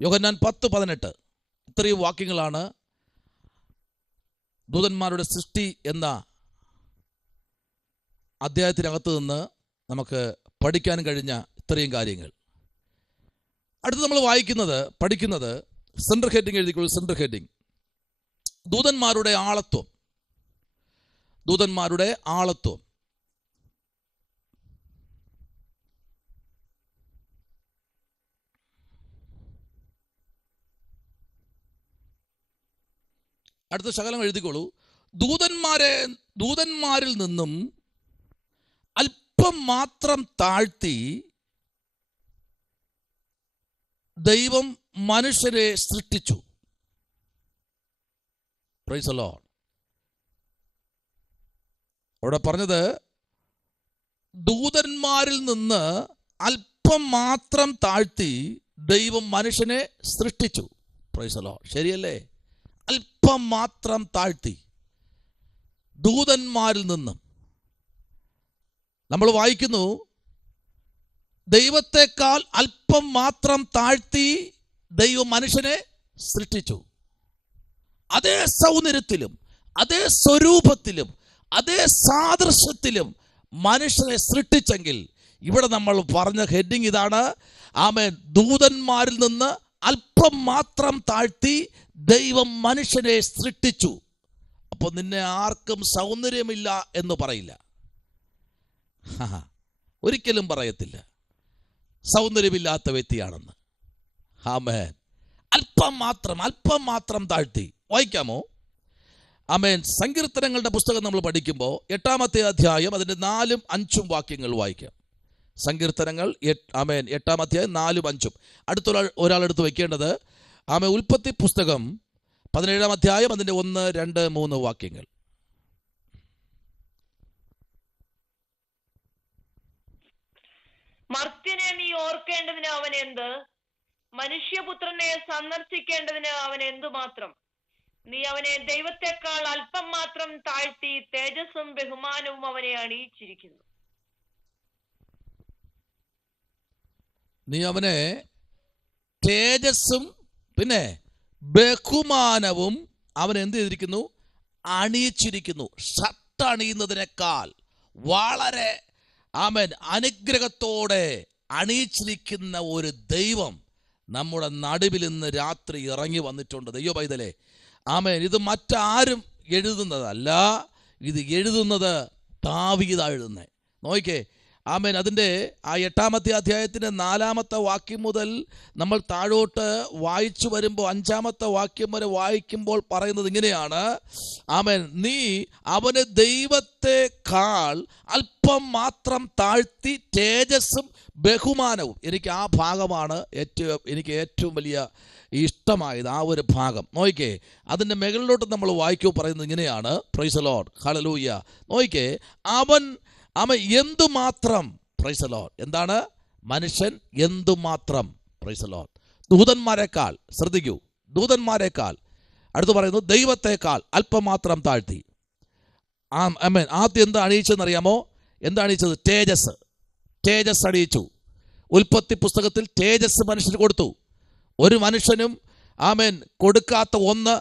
യോഹന്നാൻ 10:18. ഇത്രയും വാക്യങ്ങളാണ് ദൂതന്മാരുടെ സൃഷ്ടി എന്ന അധ്യായത്തിനകത്ത് നിന്ന് നമുക്ക് പഠിക്കാൻ കഴിഞ്ഞ ഇത്രയും കാര്യങ്ങൾ. അടുത്ത് നമ്മൾ പഠിക്കുന്നത് സെൻട്രൽ ഹെഡിങ് എഴുതിക്കോളൂ. സെൻട്രൽ ഹെഡിങ് ദൂതന്മാരുടെ ആളത്വം. ദൂതന്മാരുടെ ആളത്വം. അടുത്ത ശകലം എഴുതിക്കോളൂ. ദൂതന്മാരിൽ നിന്നും അല്പം മാത്രം താഴ്ത്തി ദൈവം മനുഷ്യരെ സൃഷ്ടിച്ചു. Price the lord. അവിടെ പറഞ്ഞത് ദൂതന്മാരിൽ നിന്ന് അല്പം മാത്രം താഴ്ത്തി ദൈവം മനുഷ്യനെ സൃഷ്ടിച്ചു. Price the Lord. ശരിയല്ലേ? അല്പം മാത്രം താഴ്ത്തി ദൂതന്മാരിൽ നിന്നും. നമ്മൾ വായിക്കുന്നു, ദൈവത്തെക്കാൾ അല്പം മാത്രം താഴ്ത്തി ദൈവം മനുഷ്യനെ സൃഷ്ടിച്ചു. അതേ സൗന്ദര്യത്തിലും അതേ സ്വരൂപത്തിലും അതേ സാദൃശ്യത്തിലും മനുഷ്യനെ സൃഷ്ടിച്ചെങ്കിൽ ഇവിടെ നമ്മൾ പറഞ്ഞ ഹെഡിങ് ഇതാണ്. ആമേൻ. ദൂതന്മാരിൽ നിന്ന് അല്പം മാത്രം താഴ്ത്തി ദൈവം മനുഷ്യനെ സൃഷ്ടിച്ചു. അപ്പോൾ നിന്നെ ആർക്കും സൗന്ദര്യമില്ല എന്ന് പറയില്ല, ഒരിക്കലും പറയത്തില്ല സൗന്ദര്യമില്ലാത്ത വ്യക്തിയാണെന്ന്. ആമേൻ. അല്പം മാത്രം താഴ്ത്തി. വായിക്കാമോ? ആമേൻ. സങ്കീർത്തനങ്ങളുടെ പുസ്തകം നമ്മൾ പഠിക്കുമ്പോൾ 8-ാമത്തെ അധ്യായം അതിൻ്റെ 4ഉം 5ഉം വാക്യങ്ങൾ വായിക്കാം. സങ്കീർത്തനങ്ങൾ 8-ാം അധ്യായം 4ഉം 5ഉം. അടുത്തുള്ള ഒരാളെടുത്ത് വയ്ക്കേണ്ടത് ആമേൻ ഉൽപ്പത്തി പുസ്തകം 17-ാം അധ്യായം അതിൻ്റെ 1, 2, 3 വാക്യങ്ങൾ. മർത്യനെ നീ ഓർക്കേണ്ടതിന് അവൻ എന്ത്, മനുഷ്യപുത്രനെ സന്ദർശിക്കേണ്ടതിന് അവൻ എന്തുമാത്രം. നീ അവനെ ദൈവത്തെക്കാൾ അല്പം മാത്രം താഴ്ത്തി തേജസ്സും ബഹുമാനവും അവനെ അണിയിച്ചിരിക്കുന്നു. നീ അവനെ തേജസ്സും പിന്നെ ബഹുമാനവും അവൻ എന്ത് ചെയ്തിരിക്കുന്നു? അണിയിച്ചിരിക്കുന്നു. ഷർട്ട് അണിയുന്നതിനേക്കാൾ വളരെ ആമേൻ അനുഗ്രഹത്തോടെ അണിയിച്ചിരിക്കുന്ന ഒരു ദൈവം നമ്മുടെ നടുവിൽ ഇന്ന് രാത്രി ഇറങ്ങി വന്നിട്ടുണ്ട്. ദൈവ പൈതലേ, ആമേൻ. ഇത് മറ്റാരും എഴുതുന്നതല്ല, ഇത് എഴുതുന്നത് ദാവീദാ എഴുതുന്നത്. നോക്കിക്കേ, ആമേൻ. അതിൻ്റെ ആ 8-ാമത്തെ അധ്യായത്തിൻ്റെ 4-ാമത്തെ വാക്യം മുതൽ നമ്മൾ താഴോട്ട് വായിച്ചു വരുമ്പോൾ 5-ാമത്തെ വാക്യം വരെ വായിക്കുമ്പോൾ പറയുന്നത് ഇങ്ങനെയാണ്. ആമേൻ. നീ അവന് ദൈവത്തെക്കാൾ അല്പം മാത്രം താഴ്ത്തി തേജസ്സും ബഹുമാനവും. എനിക്ക് ആ ഭാഗമാണ് എനിക്ക് ഏറ്റവും വലിയ ഇഷ്ടമായത്, ആ ഒരു ഭാഗം. നോക്കിക്കേ, അതിൻ്റെ മുകളിലോട്ട് നമ്മൾ വായിക്കൂ. പറയുന്നത് ഇങ്ങനെയാണ്. Price the lord, hallelujah. നോക്കിക്കേ, അവൻ എന്തുമാത്രം. Price the Lord. എന്താണ്? മനുഷ്യൻ എന്തുമാത്രം. Price the Lord. ദൂതന്മാരെക്കാൾ, ശ്രദ്ധിക്കൂ, ദൂതന്മാരെക്കാൾ. അടുത്ത് പറയുന്നു ദൈവത്തെക്കാൾ അല്പം മാത്രം താഴ്ത്തി. ആമേൻ. ആദ്യം എന്താ അണിയിച്ചെന്നറിയാമോ? എന്താ അണിയിച്ചത്? തേജസ് അണിയിച്ചു. ഉൽപ്പത്തി പുസ്തകത്തിൽ തേജസ് മനുഷ്യന് കൊടുത്തു. ഒരു മനുഷ്യനും ആമേൻ കൊടുക്കാത്ത ഒന്ന്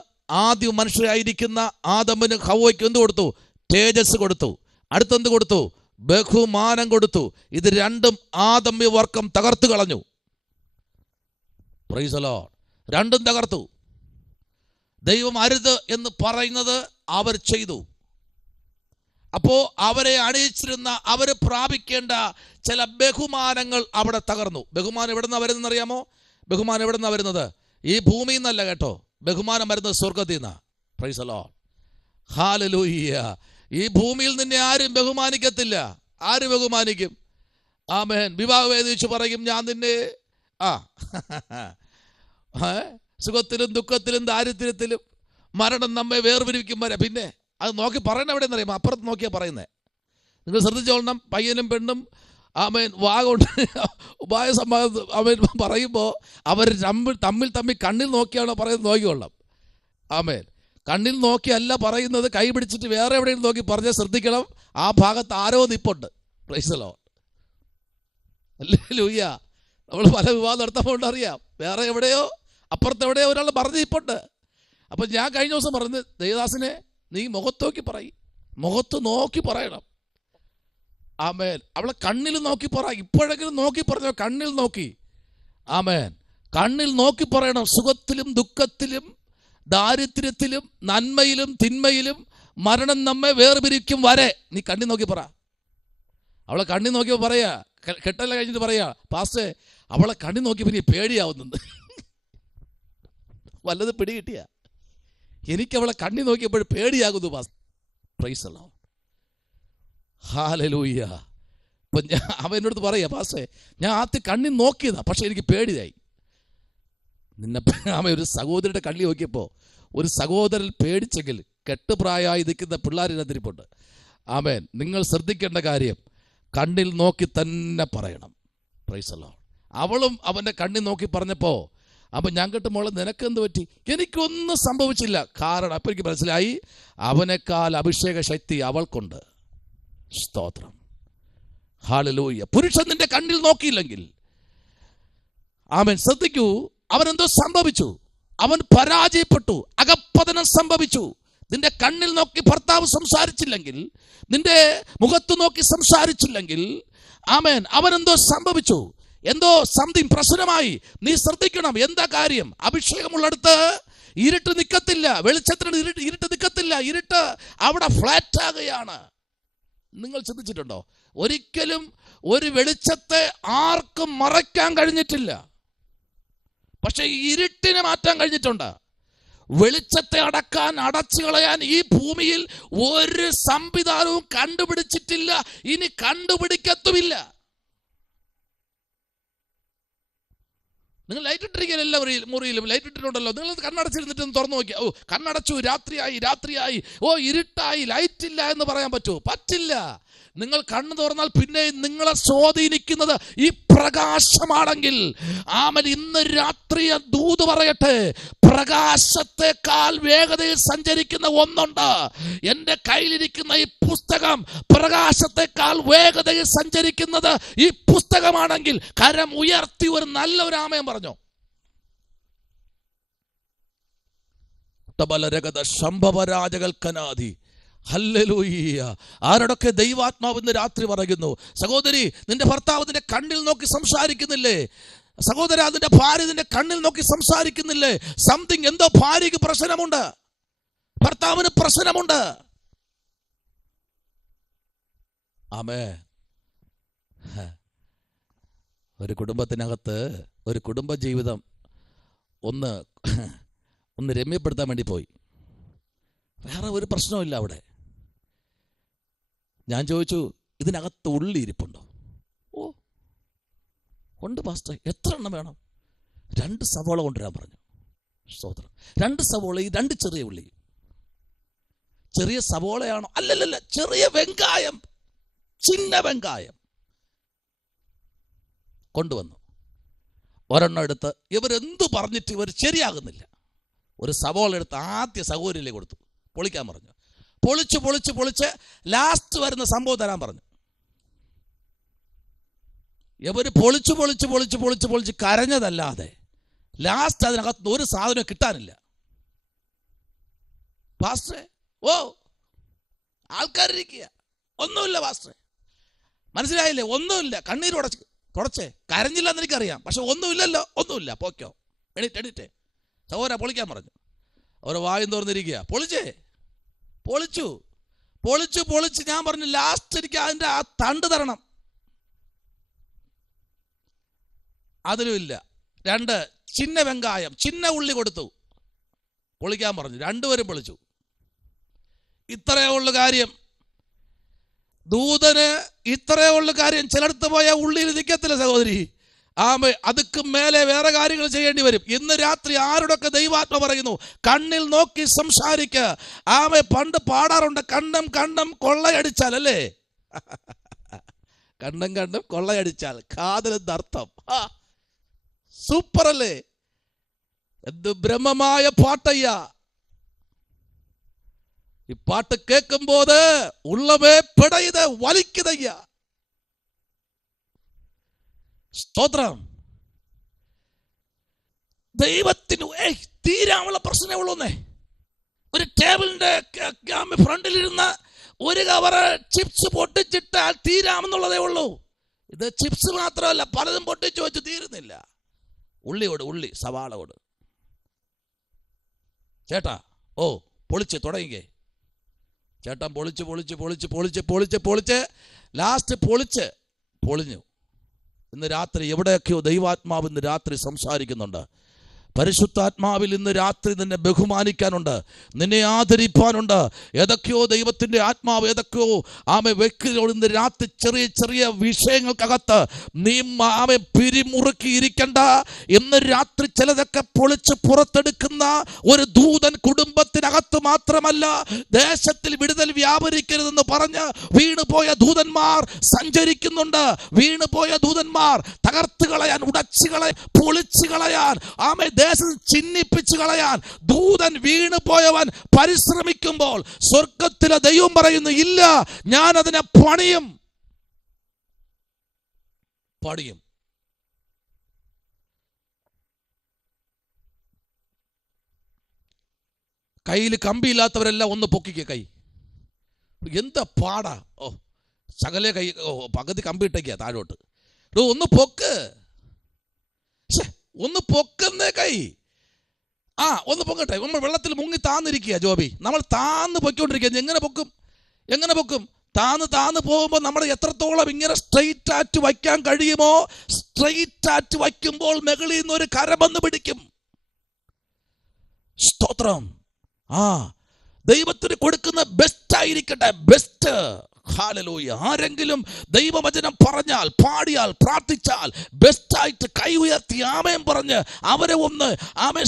ആദ്യം മനുഷ്യരായിരിക്കുന്ന ആദമിന് ഹവ്വയ്ക്ക് എന്ത് കൊടുത്തു? തേജസ് കൊടുത്തു. അടുത്തെന്ത് കൊടുത്തു? ബഹുമാനം കൊടുത്തു. ഇത് രണ്ടും ആദമ്യ വർക്കം തകർത്തു കളഞ്ഞു. Price the Lord. രണ്ടും തകർത്തു. ദൈവം അരുത് എന്ന് പറയുന്നത് അവർ ചെയ്തു. അപ്പോ അവരെ അണിയിച്ചിരുന്ന, അവർ പ്രാപിക്കേണ്ട ചില ബഹുമാനങ്ങൾ അവിടെ തകർന്നു. ബഹുമാനം എവിടെ നിന്നാണ് വരുന്നത് അറിയാമോ? ബഹുമാനം എവിടെ നിന്നാണ് വരുന്നത്? ഈ ഭൂമിയിൽ നിന്നല്ല കേട്ടോ. ബഹുമാനം വരുന്നത് സ്വർഗത്തിൽ നിന്നാണ്. Price the lord, hallelujah. ഈ ഭൂമിയിൽ നിന്നെ ആരും ബഹുമാനിക്കത്തില്ല. ആര് ബഹുമാനിക്കും? ആമേൻ. വിവാഹവേദി വെച്ച് പറയും, ഞാൻ നിന്നെ സുഖത്തിലും ദുഃഖത്തിലും ദാരിദ്ര്യത്തിലും മരണം നമ്മെ വേർപിരിക്കും വരെ. പിന്നെ അത് നോക്കി പറയണ എവിടെ നിന്നറിയാം? അപ്പുറത്ത് നോക്കിയാൽ പറയുന്നത്. നിങ്ങൾ ശ്രദ്ധിച്ചോളണം. പയ്യനും പെണ്ണും ആമേൻ വാഗോണ്ട് ഉപായ സമ്മാനം ആമേൻ പറയുമ്പോൾ അവർ തമ്മിൽ കണ്ണിൽ നോക്കിയാണോ പറയുന്നത്? നോക്കിക്കൊള്ളാം. ആമേൻ. കണ്ണിൽ നോക്കിയല്ല പറയുന്നത്, കൈ പിടിച്ചിട്ട് വേറെ എവിടെയും നോക്കി പറഞ്ഞാൽ ശ്രദ്ധിക്കണം. ആ ഭാഗത്ത് ആരോ നിപ്പുണ്ട്. Price the lord, hallelujah. നമ്മൾ പല വിവാഹം നടത്തുമ്പോൾ അറിയാം, വേറെ എവിടെയോ അപ്പുറത്ത് എവിടെയോ ഒരാൾ പറഞ്ഞ് നിപ്പുണ്ട്. അപ്പം ഞാൻ കഴിഞ്ഞ ദിവസം പറഞ്ഞു, ദേവദാസിനെ നീ മുഖത്ത് നോക്കി പറയണം. ആമേൻ. അവളെ കണ്ണിൽ നോക്കി പറ. ഇപ്പോഴെങ്കിലും നോക്കി പറഞ്ഞോ, കണ്ണിൽ നോക്കി. ആമേൻ. കണ്ണിൽ നോക്കി പറയണം. സുഖത്തിലും ദുഃഖത്തിലും ദാരിദ്ര്യത്തിലും നന്മയിലും തിന്മയിലും മരണം നമ്മെ വേർപിരിക്കും വരെ നീ കണ്ണി നോക്കി പറ. അവളെ കണ്ണി നോക്കിയപ്പോൾ പറയാ, കെട്ടല്ല കഴിഞ്ഞിട്ട് പറയാ, പാസ്റ്റേ അവളെ കണ്ണി നോക്കിയപ്പോൾ എനിക്ക് പേടിയാവുന്നുണ്ട്. വല്ലത് പിടികിട്ടിയ? എനിക്കവളെ കണ്ണി നോക്കിയപ്പോൾ പേടിയാകുന്നു പാസ്റ്റർ. പ്രൈസ് ദി ലോർഡ്, ഹല്ലേലൂയ. അപ്പം അവൻ എന്നോട് പറയാ, പാസ്റ്റേ ഞാൻ ആദ്യം കണ്ണി നോക്കിയതാ, പക്ഷെ എനിക്ക് പേടിയായി. അവൻ ഒരു സഹോദരിയുടെ കണ്ണി നോക്കിയപ്പോൾ ഒരു സഹോദരൻ പേടിച്ചെങ്കിൽ കെട്ടുപ്രായമായി നിൽക്കുന്ന പിള്ളേരിനതിരിപ്പുണ്ട്. ആമേൻ. നിങ്ങൾ ശ്രദ്ധിക്കേണ്ട കാര്യം, കണ്ണിൽ നോക്കി തന്നെ പറയണം. Price the Lord. അവളും അവൻ്റെ കണ്ണിൽ നോക്കി പറഞ്ഞപ്പോൾ അപ്പം ഞാൻ കേട്ട മോളെ നിനക്കെന്ത് പറ്റി? എനിക്കൊന്നും സംഭവിച്ചില്ല. കാരണം അപ്പം എനിക്ക് മനസ്സിലായി, അവനേക്കാൾ അഭിഷേക ശക്തി അവൾക്കുണ്ട്. സ്തോത്രം, ഹല്ലേലൂയ. പുരുഷൻ നിന്റെ കണ്ണിൽ നോക്കിയില്ലെങ്കിൽ, ആമേൻ, ശ്രദ്ധിക്കൂ, അവനെന്തോ സംഭവിച്ചു, അവൻ പരാജയപ്പെട്ടു, അകപ്പതനം സംഭവിച്ചു. നിന്റെ കണ്ണിൽ നോക്കി ഭർത്താവ് സംസാരിച്ചില്ലെങ്കിൽ, നിന്റെ മുഖത്ത് നോക്കി സംസാരിച്ചില്ലെങ്കിൽ, ആമേൻ, അവനെന്തോ സംഭവിച്ചു, എന്തോ സംതിങ് പ്രശ്നമായി. നീ ശ്രദ്ധിക്കണം. എന്താ കാര്യം? അഭിഷേകമുള്ളടുത്ത് ഇരുട്ട് നിൽക്കത്തില്ല, വെളിച്ചത്തിന് ഇരുട്ട് നിൽക്കത്തില്ല. ഇരുട്ട് അവിടെ ഫ്ലാറ്റ് ആകുകയാണ്. നിങ്ങൾ ശ്രദ്ധിച്ചിട്ടുണ്ടോ? ഒരിക്കലും ഒരു വെളിച്ചത്തെ ആർക്കും മറയ്ക്കാൻ കഴിഞ്ഞിട്ടില്ല. പക്ഷെ ഇരുട്ടിനെ മാറ്റാൻ കഴിഞ്ഞിട്ടുണ്ട്. വെളിച്ചത്തെ അടച്ചു കളയാൻ ഈ ഭൂമിയിൽ ഒരു സംവിധാനവും കണ്ടുപിടിച്ചിട്ടില്ല, ഇനി കണ്ടുപിടിക്കത്തുമില്ല. നിങ്ങൾ ലൈറ്റ് ഇട്ടിരിക്കുക, എല്ലാ മുറിയിലും ലൈറ്റ് ഇട്ടിട്ടുണ്ടല്ലോ. നിങ്ങൾ കണ്ണടച്ചിരുന്നിട്ട് തുറന്നു നോക്കിയാൽ, ഓ കണ്ണടച്ചു, രാത്രിയായി, ഓ ഇരുട്ടായി, ലൈറ്റ് ഇല്ല എന്ന് പറയാൻ പറ്റുമോ? പറ്റില്ല. നിങ്ങൾ കണ്ണു തുറന്നാൽ പിന്നെ നിങ്ങളെ സ്വാധീനിക്കുന്നത് ഈ പ്രകാശമാണെങ്കിൽ, ആമൻ, ഇന്ന് രാത്രി ദൂത് പറയട്ടെ, പ്രകാശത്തെക്കാൾ വേഗതയിൽ സഞ്ചരിക്കുന്ന ഒന്നുണ്ട്. എൻ്റെ കയ്യിലിരിക്കുന്ന ഈ പുസ്തകം പ്രകാശത്തെക്കാൾ വേഗതയിൽ സഞ്ചരിക്കുന്നത് ഈ പുസ്തകമാണെങ്കിൽ, കരം ഉയർത്തി ഒരു നല്ലൊരു ആമയം പറഞ്ഞോ. സംഭവരാജകൽക്കനാദി. ഹല്ലേലൂയ. ആരോടൊക്കെ ദൈവാത്മാവ് ഇന്ന് രാത്രി പറയുന്നു, സഹോദരി, നിന്റെ ഭർത്താവ് നിന്റെ കണ്ണിൽ നോക്കി സംസാരിക്കുന്നില്ലേ? സഹോദര, നിന്റെ ഭാര്യ നിന്റെ കണ്ണിൽ നോക്കി സംസാരിക്കുന്നില്ലേ? സംതിങ്, എന്തോ ഭാര്യയ്ക്ക് പ്രശ്നമുണ്ട്, ഭർത്താവിന് പ്രശ്നമുണ്ട്. ആമേ. ഒരു കുടുംബത്തിനകത്ത് ഒരു കുടുംബ ജീവിതം ഒന്ന് രമ്യപ്പെടുത്താൻ വേണ്ടി പോയി. വേറെ ഒരു പ്രശ്നമില്ല അവിടെ. ഞാൻ ചോദിച്ചു, ഇതിനകത്ത് ഉള്ളി ഇരിപ്പുണ്ടോ? ഓ ഉണ്ട് പാസ്റ്റർ. എത്ര എണ്ണം വേണം? 2 സവോള കൊണ്ടുവരാൻ പറഞ്ഞു. സ്തോത്രം. 2 സവോളയും 2 ചെറിയ ഉള്ളിയും. ചെറിയ സവോളയാണോ? അല്ലല്ല, ചെറിയ വെങ്കായം, ചിന്ന വെങ്കായം കൊണ്ടുവന്നു. ഒരെണ്ണം എടുത്ത് ഇവരെന്തു പറഞ്ഞിട്ട് ഇവർ ശരിയാകുന്നില്ല. ഒരു സവോള എടുത്ത് ആദ്യ സഹോദരിയിലേക്ക് കൊടുത്തു, പൊളിക്കാൻ പറഞ്ഞു. പൊളിച്ച് ലാസ്റ്റ് വരുന്ന സംഭവം തരാൻ പറഞ്ഞു. ഇവര് പൊളിച്ച് കരഞ്ഞതല്ലാതെ ലാസ്റ്റ് അതിനകത്ത് ഒരു സാധനം കിട്ടാനില്ല. പാസ്റ്ററെ, ഓ ആൾക്കാരിരിക്കുക, ഒന്നുമില്ല പാസ്റ്ററെ. മനസ്സിലായില്ലേ? ഒന്നുമില്ല. കണ്ണീര് തുടച്ചേ. കരഞ്ഞില്ലെന്ന് എനിക്കറിയാം, പക്ഷെ ഒന്നുമില്ലല്ലോ. ഒന്നുമില്ല, പോക്കോ, എണീറ്റേ. സഹോദര പൊളിക്കാൻ പറഞ്ഞു. അവർ വായും തുറന്നിരിക്കുക. പൊളിച്ചു. ഞാൻ പറഞ്ഞു, ലാസ്റ്റ് എനിക്ക് അതിൻ്റെ ആ തണ്ട് തരണം. അതിലുമില്ല. 2 ചിന്ന വെങ്കായം, ചിന്ന ഉള്ളി കൊടുത്തു, പൊളിക്കാൻ പറഞ്ഞു. 2 പേരും പൊളിച്ചു. ഇത്രയേ ഉള്ളു കാര്യം. ദൂതന് ഇത്രയേ ഉള്ളു കാര്യം. ചിലടത്ത് പോയ ഉള്ളിയിൽ നിൽക്കത്തില്ല സഹോദരി. ആമേ, അതുക്ക് മേലെ വേറെ കാര്യങ്ങൾ ചെയ്യേണ്ടി വരും. ഇന്ന് രാത്രി ആരോടൊക്കെ ദൈവാത്മ പറയുന്നു, കണ്ണിൽ നോക്കി സംസാരിക്ക. ആമേ, പണ്ട് പാടാറുണ്ട്, കണ്ണം കൊള്ളയടിച്ചാൽ, അല്ലേ? കണ്ണം കൊള്ളയടിച്ചാൽ കാതലെന്ത് അർത്ഥം? സൂപ്പർ അല്ലേ? എന്ത് ബ്രഹ്മമായ പാട്ടയ്യ. ഈ പാട്ട് കേൾക്കുമ്പോത് ഉള്ളവേ പിടയത് വലിക്കുതയ്യ. സ്തോത്രം. ദൈവത്തിന് തീരാനുള്ള പ്രശ്നമേ ഉള്ളൂന്നേ. ഒരു ടേബിളിന്റെ ഫ്രണ്ടിലിരുന്ന ഒരു കവറ് ചിപ്സ് പൊട്ടിച്ചിട്ടാൽ തീരാമെന്നുള്ളതേ ഉള്ളൂ. ഇത് ചിപ്സ് മാത്രമല്ല, പലതും പൊട്ടിച്ചു വെച്ച് തീരുന്നില്ല. ഉള്ളി സവാളോട് ചേട്ടാ, ഓ പൊളിച്ച് തുടങ്ങിക്കേ. ചേട്ടൻ പൊളിച്ച് ലാസ്റ്റ് പൊളിഞ്ഞു. ഇന്ന് രാത്രി എവിടെയൊക്കെയോ ദൈവാത്മാവ് ഇന്ന് രാത്രി സംസാരിക്കുന്നുണ്ട്. പരിശുദ്ധാത്മാവിൽ ഇന്ന് രാത്രി നിന്നെ ബഹുമാനിക്കാനുണ്ട്, നിന്നെ ആദരിപ്പാനുണ്ട്. ഏതൊക്കെയോ ദൈവത്തിൻ്റെ ആത്മാവ് ഏതൊക്കെയോ വ്യക്തികളോട് ഇന്ന് രാത്രി ചെറിയ വിഷയങ്ങൾക്കകത്ത് നീ പിരിമുറുക്കിയിരിക്കണ്ട. ഇന്ന് രാത്രി ചിലതൊക്കെ പൊളിച്ച് പുറത്തെടുക്കുന്ന ഒരു ദൂതൻ കുടുംബത്തിനകത്ത് മാത്രമല്ല, ദേശത്തിൽ വിടുതൽ വ്യാപരിക്കരുതെന്ന് പറഞ്ഞ് വീണുപോയ ദൂതന്മാർ സഞ്ചരിക്കുന്നുണ്ട്. വീണുപോയ ദൂതന്മാർ തകർത്ത് കളയാൻ, ഉടച്ചു കളയാൻ, പൊളിച്ചു കളയാൻ, ദേശം ചിഹ്നിപ്പിച്ചു കളയാൻ ദൂതൻ വീണുപോയവൻ പരിശ്രമിക്കുമ്പോൾ സ്വർഗത്തിലെ ദൈവം പറയുന്നു, ഇല്ല, ഞാൻ അതിനെ പണിയും. പണിയും. കയ്യിൽ കമ്പിയില്ലാത്തവരെല്ലാം ഒന്ന് പൊക്കിക്കുക കൈ. എന്താ പാടാ! സകല കൈ പകുതി കമ്പി ഇട്ടേക്കുക താഴോട്ട്. ഒന്ന് പൊക്ക്, ഒന്ന് പൊക്കുന്നേ കൈ. ഒന്ന് പൊക്കട്ടെ. നമ്മൾ വെള്ളത്തിൽ മുങ്ങി താന്നിരിക്കുക ജോബി, നമ്മൾ താന്ന് പൊയ്ക്കൊണ്ടിരിക്കുക. എങ്ങനെ പൊക്കും? താന്ന് പോകുമ്പോൾ നമ്മൾ എത്രത്തോളം ഇങ്ങനെ സ്ട്രെയിറ്റ് ആറ്റ് വയ്ക്കാൻ കഴിയുമോ, സ്ട്രെയിറ്റ് ആറ്റ് വയ്ക്കുമ്പോൾ മുകളിൽ നിന്ന് ഒരു കരമൊന്ന് പിടിക്കും. സ്തോത്രം. ദൈവത്തിന് കൊടുക്കുന്ന ബെസ്റ്റ് ആയിരിക്കട്ടെ, ബെസ്റ്റ്. ഹല്ലേലൂയ. ആരെങ്കിലും ദൈവവചനം പറഞ്ഞാൽ, പാടിയാൽ, പ്രാർത്ഥിച്ചാൽ ബെസ്റ്റായിട്ട് കൈ ഉയർത്തി ആമേൻ പറഞ്ഞ് അവരെ ഒന്ന്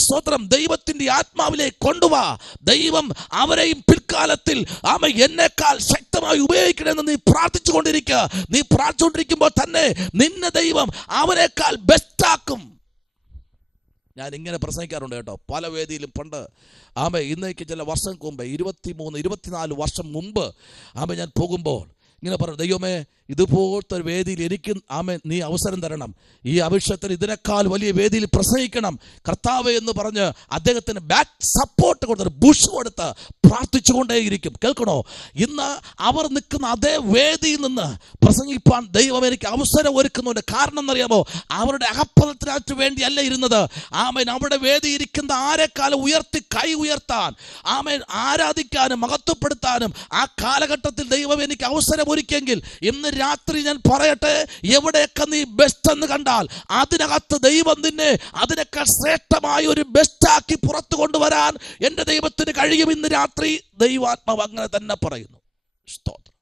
സ്തോത്രം ദൈവത്തിന്റെ ആത്മാവിലേക്ക് കൊണ്ടുവാ. ദൈവം അവരെയും പിൽക്കാലത്തിൽ എന്നെക്കാൾ ശക്തമായി ഉപയോഗിക്കണമെന്ന് നീ പ്രാർത്ഥിച്ചു കൊണ്ടിരിക്കുക. നീ പ്രാർത്ഥിച്ചുകൊണ്ടിരിക്കുമ്പോൾ തന്നെ നിന്നെ ദൈവം അവരെക്കാൾ ബെസ്റ്റാക്കും. ഞാൻ ഇങ്ങനെ പ്രസംഗിക്കാറുണ്ട് കേട്ടോ, പല വേദിയിലും. പണ്ട് ഇന്നേക്ക് ചില വർഷങ്ങൾക്ക് മുമ്പ്, 23-24 വർഷം മുമ്പ് ഞാൻ പോകുമ്പോൾ ഇങ്ങനെ പറഞ്ഞു, ദൈവമേ ഇതുപോലത്തെ ഒരു വേദിയിൽ എനിക്ക് നീ അവസരം തരണം, ഈ അഭിഷേകത്തിന് ഇതിനേക്കാൾ വലിയ വേദിയിൽ പ്രസംഗിക്കണം കർത്താവേ എന്ന് പറഞ്ഞ് അദ്ദേഹത്തിന് ബാക്ക് സപ്പോർട്ട് കൊടുത്ത്, ബുഷ് കൊടുത്ത് പ്രാർത്ഥിച്ചുകൊണ്ടേയിരിക്കും. കേൾക്കണോ? ഇന്ന് അവർ നിൽക്കുന്ന അതേ വേദിയിൽ നിന്ന് പ്രസംഗിപ്പാൻ ദൈവം എനിക്ക് അവസരം ഒരുക്കുന്നുണ്ട്. കാരണം എന്നറിയാമോ? അവരുടെ അഹപ്പതത്തിനായിട്ട് വേണ്ടിയല്ല ഇരുന്നത്. അവിടെ വേദി ഇരിക്കുന്ന ആരെക്കാലം ഉയർത്തി കൈ ഉയർത്താൻ, ആരാധിക്കാനും മഹത്വപ്പെടുത്താനും ആ കാലഘട്ടത്തിൽ ദൈവം എനിക്ക് അവസരം ഒരുക്കിയെങ്കിൽ ഇന്ന് രാത്രി ഞാൻ പറയട്ടെ, എവിടെയൊക്കെ നീ ബെസ്റ്റ് എന്ന് കണ്ടാൽ അതിനകത്ത് ദൈവം നിന്നെ അതിനേക്കാൾ ശ്രേഷ്ഠമായ ഒരു ബെസ്റ്റാക്കി പുറത്തു കൊണ്ടുവരാൻ എൻ്റെ ദൈവത്തിന് കഴിയും. ഇന്ന് രാത്രി ദൈവാത്മാവ് അങ്ങനെ തന്നെ പറയുന്നു. സ്തോത്രം.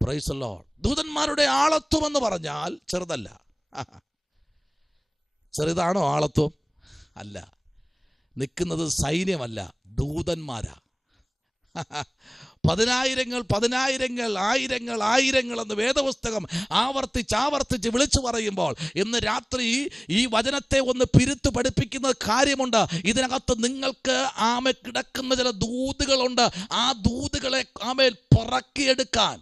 Praise the lord. ദൂതന്മാരുടെ ആളത്വം എന്ന് പറഞ്ഞാൽ ചെറുതല്ല. ചെറുതാണോ ആളത്വം? അല്ല. നിൽക്കുന്നത് സൈന്യമല്ല, ദൂതന്മാരാ. ആയിരങ്ങൾ എന്ന് വേദപുസ്തകം ആവർത്തിച്ച് വിളിച്ചു പറയുമ്പോൾ ഇന്ന് രാത്രി ഈ വചനത്തെ ഒന്ന് പിരുത്തു പഠിപ്പിക്കുന്ന കാര്യമുണ്ട്. ഇതിനകത്ത് നിങ്ങൾക്ക് കിടക്കുന്ന ചില ദൂതുകളുണ്ട്. ആ ദൂതുകളെ പറക്കിയെടുക്കാൻ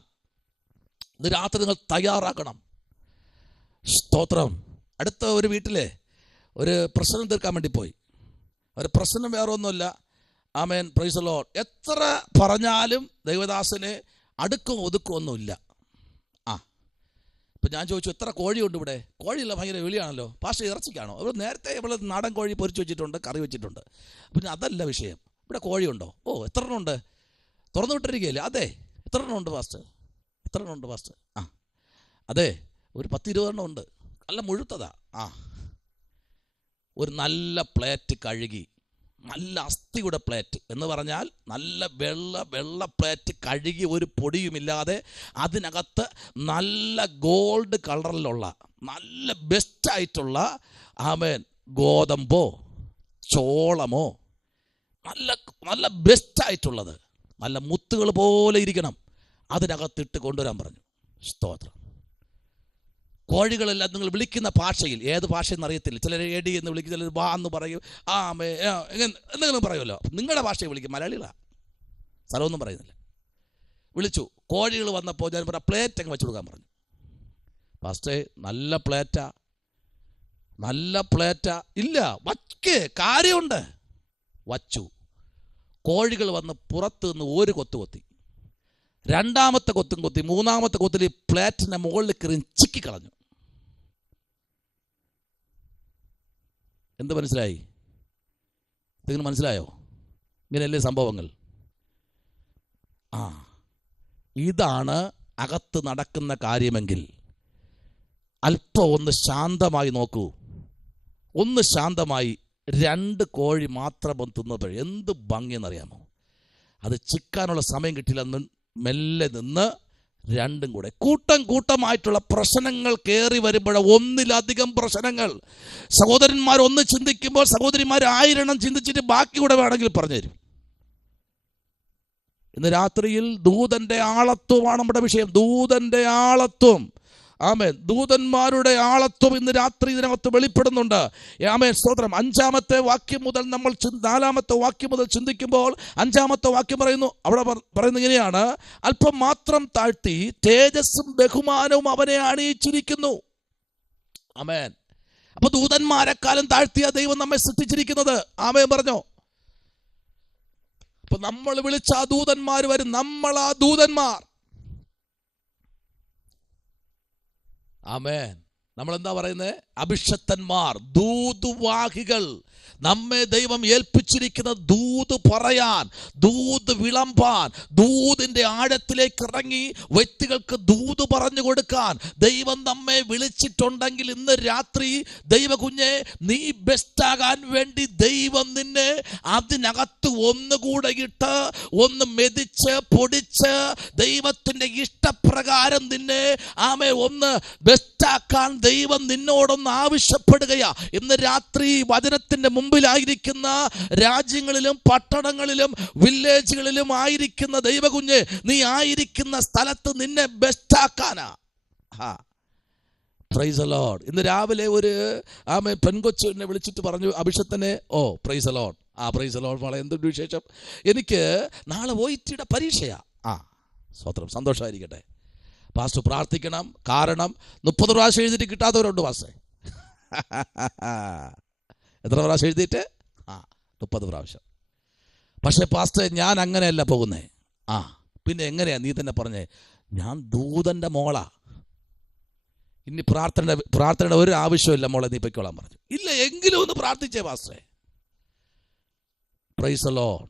ഇന്ന് രാത്രി നിങ്ങൾ തയ്യാറാക്കണം. സ്തോത്രം. അടുത്ത ഒരു വീട്ടിലെ ഒരു പ്രശ്നം തീർക്കാൻ വേണ്ടി പോയി. ഒരു പ്രശ്നം വേറെ ഒന്നുമില്ല. ആമേൻ, പ്രൈസ് ദി ലോർഡ്. എത്ര പറഞ്ഞാലും ദൈവദാസന് അടുക്കും ഒതുക്കും ഒന്നുമില്ല. ഇപ്പം ഞാൻ ചോദിച്ചു, എത്ര കോഴിയുണ്ട് ഇവിടെ? കോഴിയില്ല, ഭയങ്കര വിളിയാണല്ലോ. പാസ്റ്റർ ഇറച്ചിക്കാണോ? ഇവിടെ നേരത്തെ ഇവിടെ നാടൻ കോഴി പൊരിച്ചു വെച്ചിട്ടുണ്ട്, കറി വെച്ചിട്ടുണ്ട്. പിന്നെ അതല്ല വിഷയം. ഇവിടെ കോഴിയുണ്ടോ? എത്ര എണ്ണം ഉണ്ട്? തുറന്നു വിട്ടിരിക്കുകയില്ലേ? അതെ. എത്ര എണ്ണം ഉണ്ട് പാസ്റ്റർ? അതെ, ഒരു 10-20 എണ്ണം ഉണ്ട്. നല്ല മുഴുത്തതാ. ഒരു നല്ല പ്ലേറ്റ് കഴുകി, നല്ല അസ്ഥിയുടെ പ്ലേറ്റ് എന്ന് പറഞ്ഞാൽ നല്ല വെള്ള പ്ലേറ്റ് കഴുകി ഒരു പൊടിയുമില്ലാതെ അതിനകത്ത് നല്ല ഗോൾഡ് കളറിലുള്ള നല്ല ബെസ്റ്റായിട്ടുള്ള ഗോതമ്പോ ചോളമോ നല്ല ബെസ്റ്റായിട്ടുള്ളത്, നല്ല മുത്തുകൾ പോലെ ഇരിക്കണം, അതിനകത്തിട്ട് കൊണ്ടുവരാൻ പറഞ്ഞു. സ്തോത്രം. കോഴികളെല്ലാം നിങ്ങൾ വിളിക്കുന്ന ഭാഷയിൽ, ഏത് ഭാഷയെന്ന് അറിയത്തില്ല, ചിലർ എടി എന്ന് വിളിക്കും, ചിലർ വാ എന്ന് പറയും, എന്തെങ്കിലും പറയുമല്ലോ. നിങ്ങളുടെ ഭാഷയെ വിളിക്കും. മലയാളികളാണ്, സ്ഥലമൊന്നും പറയുന്നില്ല. വിളിച്ചു. കോഴികൾ വന്നപ്പോൾ ഞാൻ പ്ലേറ്റ് അങ്ങ് വെച്ചു കൊടുക്കാൻ പറഞ്ഞു. ഫസ്റ്റ് നല്ല പ്ലേറ്റാ ഇല്ല, വയ്ക്ക്, കാര്യമുണ്ട്. വച്ചു. കോഴികൾ വന്ന് പുറത്ത് നിന്ന് ഒരു കൊത്തു കൊത്തി, രണ്ടാമത്തെ കൊത്തും കൊത്തി, മൂന്നാമത്തെ കൊത്തിൽ ഈ പ്ലേറ്റിൻ്റെ മുകളിൽ കയറി ചിക്കിക്കളഞ്ഞു. എന്ത് മനസ്സിലായി? ഇതിന് മനസ്സിലായോ? ഇങ്ങനെയല്ലേ സംഭവങ്ങൾ? ഇതാണ് അകത്ത് നടക്കുന്ന കാര്യമെങ്കിൽ അല്പം ഒന്ന് ശാന്തമായി നോക്കൂ. ഒന്ന് ശാന്തമായി 2 കോഴി മാത്രം തിന്നപ്പോൾ എന്ത് ഭംഗിയെന്നറിയാമോ? അത് ചിക്കാനുള്ള സമയം കിട്ടിയില്ല. മെല്ലെ നിന്ന് 2 കൂടെ കൂട്ടമായിട്ടുള്ള പ്രശ്നങ്ങൾ കയറി വരുമ്പോൾ, ഒന്നിലധികം പ്രശ്നങ്ങൾ, സഹോദരന്മാർ ഒന്ന് ചിന്തിക്കുമ്പോൾ സഹോദരിമാർ 1000 ചിന്തിച്ചിട്ട് ബാക്കി കൂടെ വേണമെങ്കിൽ പറഞ്ഞു തരും. ഇന്ന് രാത്രിയിൽ ദൂതന്റെ ആളത്വമാണ് നമ്മുടെ വിഷയം. ദൂതന്റെ ആളത്വം. ആമേൻ. ദൂതന്മാരുടെ ആളത്വം ഇന്ന് രാത്രി ഇതിനകത്ത് വെളിപ്പെടുന്നുണ്ട്. ആമേൻ, സ്തോത്രം. 5-ാമത്തെ വാക്യം മുതൽ നമ്മൾ 4-ാമത്തെ വാക്യം മുതൽ ചിന്തിക്കുമ്പോൾ 5-ാമത്തെ വാക്യം പറയുന്നു, അവിടെ പറയുന്നത് ഇങ്ങനെയാണ്: അല്പം മാത്രം താഴ്ത്തി തേജസ്സും ബഹുമാനവും അവനെ അണിയിച്ചിരിക്കുന്നു. ആമേൻ. അപ്പൊ ദൂതന്മാരെക്കാലം താഴ്ത്തിയ ദൈവം നമ്മെ സൃഷ്ടിച്ചിരിക്കുന്നത്. ആമേൻ പറഞ്ഞോ. അപ്പൊ നമ്മൾ വിളിച്ച ആ ദൂതന്മാർ വരും. നമ്മൾ ആ ദൂതന്മാർ. ആമേൻ. നമ്മൾ എന്താ പറയുന്നത്? അഭിഷക്തന്മാർ, ദൂതുവാഹികൾ. നമ്മെ ദൈവം ഏൽപ്പിച്ചിരിക്കുന്ന ദൂത് പറയാൻ, ദൂത് വിളമ്പാൻ, ദൂതിന്റെ ആഴത്തിലേക്ക് ഇറങ്ങി വ്യക്തികൾക്ക് ദൂത് പറഞ്ഞു കൊടുക്കാൻ ദൈവം നമ്മെ വിളിച്ചിട്ടുണ്ടെങ്കിൽ ഇന്ന് രാത്രി ദൈവ കുഞ്ഞെ, നീ ബെസ്റ്റാകാൻ വേണ്ടി ദൈവം നിന്നെ അതിനകത്ത് ഒന്നുകൂടെ ഇട്ട് ഒന്ന് മെതിച്ച് പൊടിച്ച് ദൈവത്തിന്റെ ഇഷ്ടപ്രകാരം നിന്നെ ഒന്ന് ബെസ്റ്റാക്കാൻ ദൈവം നിന്നോടൊന്ന് ആവശ്യപ്പെടുകയാ. ഇന്ന് രാത്രി വചനത്തിന്റെ മുമ്പിലായിരിക്കുന്ന രാജ്യങ്ങളിലും പട്ടണങ്ങളിലും വില്ലേജുകളിലും ആയിരിക്കുന്ന ദൈവകുഞ്ഞ്, നീ ആയിരിക്കുന്ന സ്ഥലത്ത് നിന്നെ ബെസ്റ്റാക്കാനാ. Price the Lord. ഇന്ന് രാവിലെ ഒരു പെൺകൊച്ചു എന്നെ വിളിച്ചിട്ട് പറഞ്ഞു, അഭിഷക്തനെ, ഓ praise the lord. Praise the lord. മോളെ, എന്തൊരു വിശേഷം? എനിക്ക് നാളെ OIT പരീക്ഷയാ. സ്വത്രം, സന്തോഷമായിരിക്കട്ടെ. പാസ്റ്റർ പ്രാർത്ഥിക്കണം. കാരണം 30 പ്രാവശ്യം എഴുതിയിട്ട് കിട്ടാത്തവരുണ്ട് പാസ്റ്റേ. എത്ര പ്രാവശ്യം എഴുതിയിട്ട്? 30 പ്രാവശ്യം. പക്ഷെ പാസ്റ്റർ, ഞാൻ അങ്ങനെയല്ല പോകുന്നേ. പിന്നെ എങ്ങനെയാ? നീ തന്നെ പറഞ്ഞേ. ഞാൻ ദൂതന്റെ മോളാ. ഇനി പ്രാർത്ഥനയുടെ ഒരു ആവശ്യമില്ല മോളെ, നീ പൊയ്ക്കോളാൻ പറഞ്ഞു. ഇല്ല, എങ്കിലും ഒന്ന് പ്രാർത്ഥിച്ചേ പാസ്റ്റേ. Praise the lord.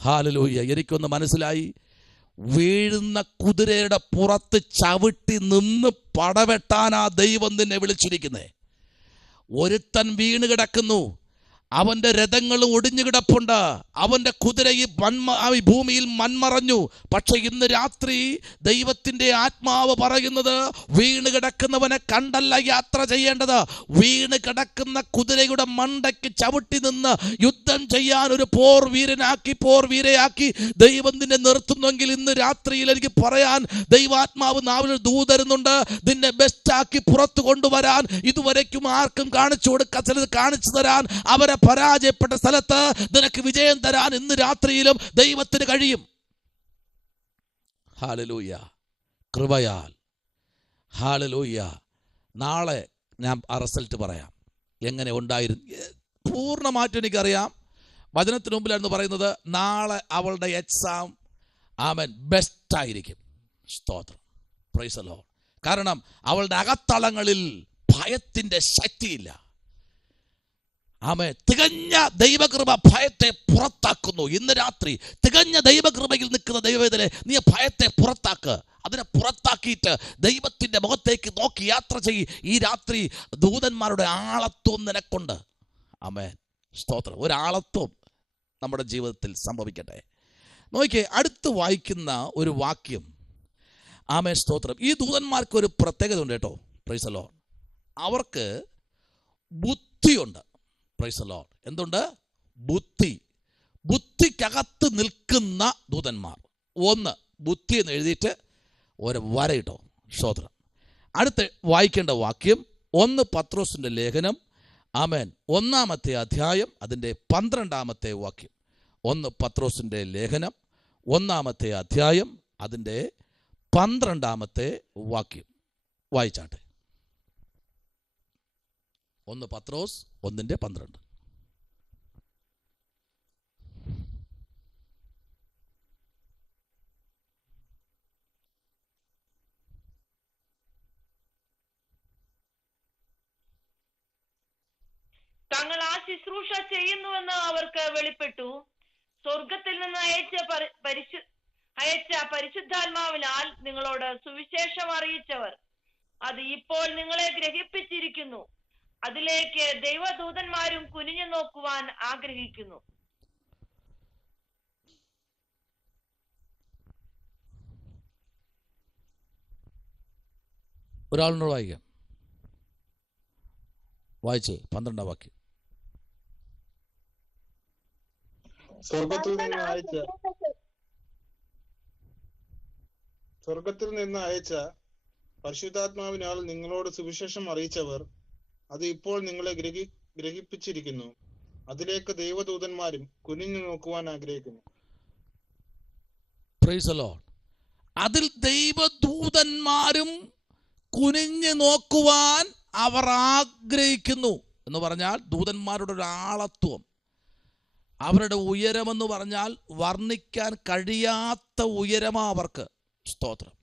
ഹല്ലേലൂയ. എനിക്കൊന്ന് മനസ്സിലായി. വീഴുന്ന കുതിരയുടെ പുറത്ത് ചവിട്ടി നിന്ന് പടവെട്ടാനാ ദൈവം നിന്നെ വിളിച്ചിരിക്കുന്നേ. ഒരുത്തൻ വീണ് കിടക്കുന്നു, അവന്റെ രഥങ്ങൾ ഒടിഞ്ഞു കിടപ്പുണ്ട്, അവന്റെ കുതിര ഈ ഭൂമിയിൽ മൺമറഞ്ഞു. പക്ഷെ ഇന്ന് രാത്രി ദൈവത്തിന്റെ ആത്മാവ് പറയുന്നത്, വീണ് കിടക്കുന്നവനെ കണ്ടല്ല യാത്ര ചെയ്യേണ്ടത്, വീണ് കിടക്കുന്ന കുതിരയുടെ മണ്ടയ്ക്ക് ചവിട്ടി നിന്ന് യുദ്ധം ചെയ്യാൻ ഒരു പോർവീരയാക്കി ദൈവം നിന്നെ നിർത്തുന്നെങ്കിൽ ഇന്ന് രാത്രിയിൽ എനിക്ക് പറയാൻ ദൈവാത്മാവ് നാവിൽ ദൂതരുന്നുണ്ട്. നിന്നെ ബെസ്റ്റാക്കി പുറത്തു കൊണ്ടുവരാൻ, ഇതുവരയ്ക്കും ആർക്കും കാണിച്ചു കൊടുക്കാൻ, ചിലത് കാണിച്ചു തരാൻ, അവരെ പരാജയപ്പെട്ട സ്ഥലത്ത് നിനക്ക് വിജയം തരാൻ ഇന്ന് രാത്രിയിലും ദൈവത്തിന് കഴിയും. ഹല്ലേലൂയ. കൃപയാൽ. ഹല്ലേലൂയ. നാളെ ഞാൻ ആ റിസൾട്ട് പറയാം, എങ്ങനെ ഉണ്ടായിരുന്നു പൂർണ്ണമായിട്ടും എനിക്കറിയാം. വചനത്തിന് മുമ്പിലായിരുന്നു പറയുന്നത്, നാളെ അവളുടെ എക്സാം ബെസ്റ്റായിരിക്കും. സ്തോത്രം. Praise the Lord. കാരണം അവളുടെ അകത്തളങ്ങളിൽ ഭയത്തിന്റെ ശക്തിയില്ല. തികഞ്ഞ ദൈവകൃപ ഭയത്തെ പുറത്താക്കുന്നു. ഇന്ന് രാത്രി തികഞ്ഞ ദൈവകൃപയിൽ നിൽക്കുന്ന ദൈവവേദനെ നീ ഭയത്തെ പുറത്താക്ക്. അതിനെ പുറത്താക്കിയിട്ട് ദൈവത്തിന്റെ മുഖത്തേക്ക് നോക്കി യാത്ര ചെയ്യ്. ഈ രാത്രി ദൂതന്മാരുടെ ആളത്വം നിനക്കുണ്ട്. ആമേൻ. സ്തോത്രം. ഒരാളത്വം നമ്മുടെ ജീവിതത്തിൽ സംഭവിക്കട്ടെ. നോക്കിയേ, അടുത്ത് വായിക്കുന്ന ഒരു വാക്യം. ആമേൻ. സ്തോത്രം. ഈ ദൂതന്മാർക്ക് ഒരു പ്രത്യേകത ഉണ്ട് കേട്ടോ. Praise the lord. അവർക്ക് ബുദ്ധിയുണ്ട്. Praise the lord. എന്തുണ്ട്? ബുദ്ധിക്കകത്ത് നിൽക്കുന്ന ദൂതന്മാർ. ഒന്ന് ബുദ്ധി എന്ന് എഴുതിയിട്ട് ഒരു വരയിട്ടോ. സ്തോത്രം. അടുത്ത് വായിക്കേണ്ട വാക്യം 1 പത്രോസിന്റെ ലേഖനം. ആമേൻ. 1-ാമത്തെ അധ്യായം അതിൻ്റെ 12-ാമത്തെ വാക്യം. 1 പത്രോസിന്റെ ലേഖനം 1-ാമത്തെ അധ്യായം അതിൻ്റെ 12-ാമത്തെ വാക്യം വായിച്ചാട്ടെ. 1 പത്രോസ് 1:12. തങ്ങൾ ആ ശുശ്രൂഷ ചെയ്യുന്നുവെന്ന് അവർക്ക് വെളിപ്പെട്ടു. സ്വർഗത്തിൽ നിന്ന് അയച്ച പരിശുദ്ധാത്മാവിനാൽ നിങ്ങളോട് സുവിശേഷം അറിയിച്ചവർ അത് ഇപ്പോൾ നിങ്ങളെ ഗ്രഹിപ്പിച്ചിരിക്കുന്നു. അതിലേക്ക് ദൈവദൂതന്മാരും കുനിഞ്ഞു നോക്കുവാൻ ആഗ്രഹിക്കുന്നു. ഒരാളിനോട് വായിക്കാം. വായിച്ചേ 12-ാം വാക്യം. സ്വർഗത്തിൽ നിന്ന് അയച്ച പരിശുദ്ധാത്മാവിനാൽ നിങ്ങളോട് സുവിശേഷം അറിയിച്ചവർ അത് ഇപ്പോൾ നിങ്ങളെ ഗ്രഹിപ്പിച്ചിരിക്കുന്നു. അതിലേക്ക് ദൈവദൂതന്മാരും കുനിഞ്ഞു നോക്കുവാൻ ആഗ്രഹിക്കുന്നു. Price the Lord. അതിൽ ദൈവദൂതന്മാരും കുനിഞ്ഞു നോക്കുവാൻ അവർ ആഗ്രഹിക്കുന്നു എന്ന് പറഞ്ഞാൽ ദൂതന്മാരുടെ ഒരു ആളത്വം, അവരുടെ ഉയരമെന്ന് പറഞ്ഞാൽ വർണ്ണിക്കാൻ കഴിയാത്ത ഉയരമാ അവർക്ക്. സ്തോത്രം.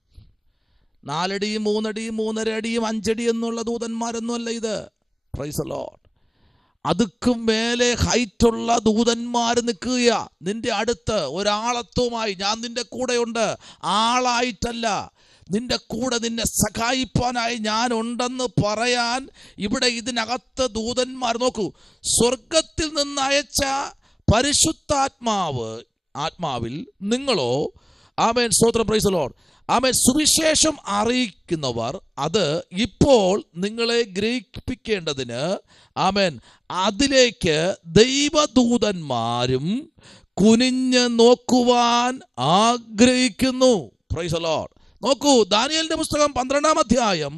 4 അടിയും 3 അടിയും 3.5 അടിയും 5 അടി എന്നുള്ള ദൂതന്മാരൊന്നുമല്ല ഇത്. Price the Lord. അതുക്കും മേലെ ഹൈറ്റുള്ള ദൂതന്മാർ നിൽക്കുക നിന്റെ അടുത്ത് ഒരാളത്വമായി. ഞാൻ നിന്റെ കൂടെയുണ്ട്, ആളായിട്ടല്ല, നിന്റെ കൂടെ നിന്നെ സഹായിപ്പാനായി ഞാൻ ഉണ്ടെന്ന് പറയാൻ ഇവിടെ ഇതിനകത്ത് ദൂതന്മാർ. നോക്കൂ, സ്വർഗത്തിൽ നിന്ന് അയച്ച ആത്മാവിൽ നിങ്ങളോ, ആമേൻ, സ്തോത്രം, പ്രൈസ് ദി ലോർഡ്, ആമേൻ, സുവിശേഷം അറിയിക്കുന്നവർ അത് ഇപ്പോൾ നിങ്ങളെ ഗ്രഹിപ്പിക്കേണ്ടതിന്, ആമേൻ, അതിലേക്ക് ദൈവദൂതന്മാരും കുനിഞ്ഞ് നോക്കുവാൻ ആഗ്രഹിക്കുന്നു. Price the Lord. നോക്കൂ, ദാനിയേലിന്റെ പുസ്തകം 12-ാം അധ്യായം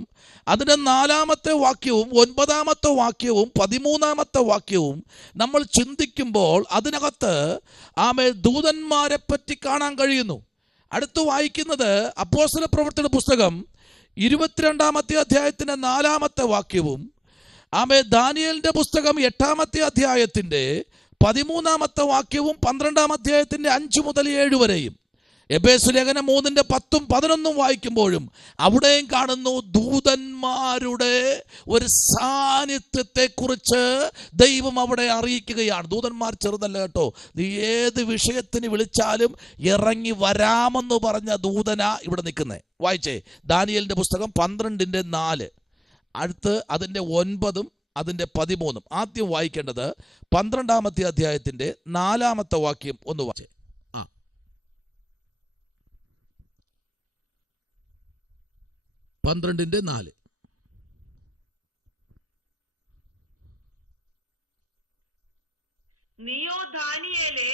അതിൻ്റെ 4-ാമത്തെ വാക്യവും 9-ാമത്തെ വാക്യവും 13-ാമത്തെ വാക്യവും നമ്മൾ ചിന്തിക്കുമ്പോൾ അതിനകത്ത് ആമേൻ ദൂതന്മാരെ പറ്റി കാണാൻ കഴിയുന്നു. അടുത്ത് വായിക്കുന്നത് അപ്പോസ്തല പ്രവൃത്തിയുടെ പുസ്തകം 22-ാമത്തെ അധ്യായത്തിൻ്റെ 4-ാമത്തെ വാക്യവും ആമേൻ ദാനിയേലിന്റെ പുസ്തകം 8-ാമത്തെ അധ്യായത്തിൻ്റെ 13-ാമത്തെ വാക്യവും 12-ാം അധ്യായത്തിൻ്റെ 5 മുതൽ 7 വരെയും എഫേസ്യ ലേഖനം 3-ന്റെ 10ഉം 11ഉം വായിക്കുമ്പോഴും അവിടെയും കാണുന്നു ദൂതന്മാരുടെ ഒരു സാന്നിധ്യത്തെ കുറിച്ച് ദൈവം അവിടെ അറിയിക്കുകയാണ്. ദൂതന്മാർ ചെറുതല്ല കേട്ടോ. നീ ഏത് വിഷയത്തിന് വിളിച്ചാലും ഇറങ്ങി വരാമെന്ന് പറഞ്ഞ ദൂതനാ ഇവിടെ നിൽക്കുന്നത്. വായിച്ചേ, ദാനിയേലിന്റെ പുസ്തകം 12-ന്റെ 4, അടുത്ത് അതിൻ്റെ 9ഉം അതിൻ്റെ 13ഉം. ആദ്യം വായിക്കേണ്ടത് 12-ാമത്തെ അധ്യായത്തിൻ്റെ 4-ാമത്തെ വാക്യം ഒന്ന് വായിച്ചേ. 12-ന്റെ 4. നീയോ ദാനിയേലേ,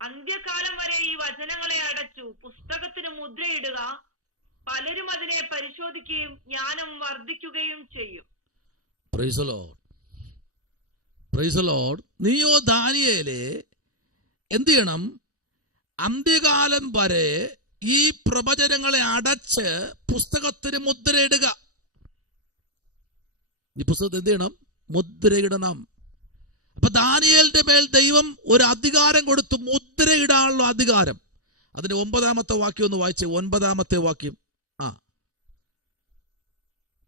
അന്ത്യകാലം വരെ ഈ വചനങ്ങളെ അടച്ചു പുസ്തകത്തിന് മുദ്രയിടുക. പലരും അതിനെ പരിശോധിക്കുകയും ജ്ഞാനം വർദ്ധിക്കുകയും ചെയ്യും. Price the lord. Praise the Lord. നീയോ ദാനിയേലേ എന്ത് ചെയ്യണം? അന്ത്യകാലം വരെ ഈ പ്രവചനങ്ങളെ അടച്ച് പുസ്തകത്തിന് മുദ്രയിടുക. ഈ പുസ്തകത്തിന് എന്ത് ചെയ്യണം? മുദ്രയിടണം. അപ്പൊ ദാനിയേലിന്റെ മേൽ ദൈവം ഒരു അധികാരം കൊടുത്തു, മുദ്രയിടാനുള്ള അധികാരം. അതിന്റെ 9-ാമത്തെ വാക്യം ഒന്ന് വായിച്ചേ. 9-ാമത്തെ വാക്യം.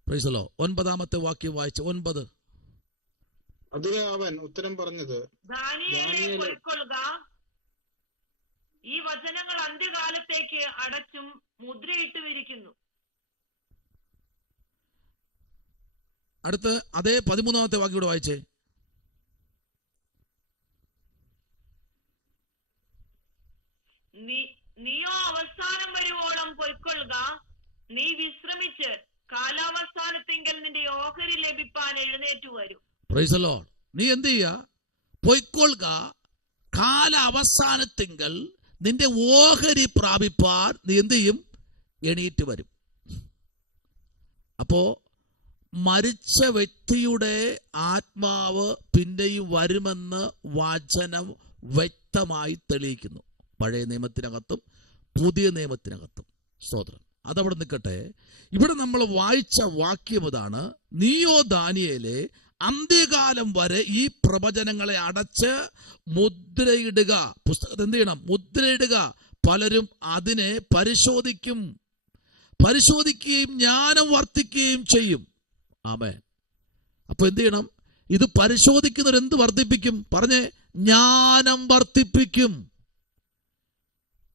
Price the Lord. 9-ാമത്തെ വാക്യം വായിച്ചേ. 9. അതിന് അവൻ ഉത്തരം പറഞ്ഞത്, ദാനിയേലേ പൊയ്ക്കൊള്ളുക, ഈ വചനങ്ങൾ അന്ത്യകാലത്തേക്ക് അടച്ചും മുദ്രയിട്ടുമിരിക്കുന്നു. അടുത്ത് അതേ 13-ാമത്തെ വാക്യം കൂടെ വായിച്ചേ. നീയോ അവസാനം വരുവോളം പൊയ്ക്കൊള്ളുക, നീ വിശ്രമിച്ച് കാലാവസാനത്തെങ്കിൽ നിന്റെ ഓഹരി ലഭിപ്പാൻ എഴുന്നേറ്റു വരും. Price the Lord. നീ എന്ത് ചെയ്യുക? പൊയ്ക്കൊള്ളുക, കാല അവസാനത്തെങ്കിൽ നിന്റെ ഓഹരി പ്രാപിപ്പാൻ നീ എന്ത് ചെയ്യും? എണീറ്റ് വരും. അപ്പോ മരിച്ച വ്യക്തിയുടെ ആത്മാവ് പിന്നെയും വരുമെന്ന് വചനം വ്യക്തമായി തെളിയിക്കുന്നു. പഴയ നിയമത്തിനകത്തും പുതിയ നിയമത്തിനകത്തും. സ്തോത്രം. അതവിടെ നിൽക്കട്ടെ. ഇവിടെ നമ്മൾ വായിച്ച വാക്യം ഇതാണ്, നീയോ ദാനിയേലേ അന്ത്യകാലം വരെ ഈ പ്രവചനങ്ങളെ അടച്ച് മുദ്രയിടുക. പുസ്തകത്തെ എന്ത് ചെയ്യണം? മുദ്രയിടുക. പലരും അതിനെ പരിശോധിക്കുകയും ജ്ഞാനം വർദ്ധിക്കുകയും ചെയ്യും. ആമേൻ. അപ്പൊ എന്ത് ചെയ്യണം? ഇത് പരിശോധിക്കുന്നവർ എന്ത് വർദ്ധിപ്പിക്കും? പറഞ്ഞേ, ജ്ഞാനം വർദ്ധിപ്പിക്കും.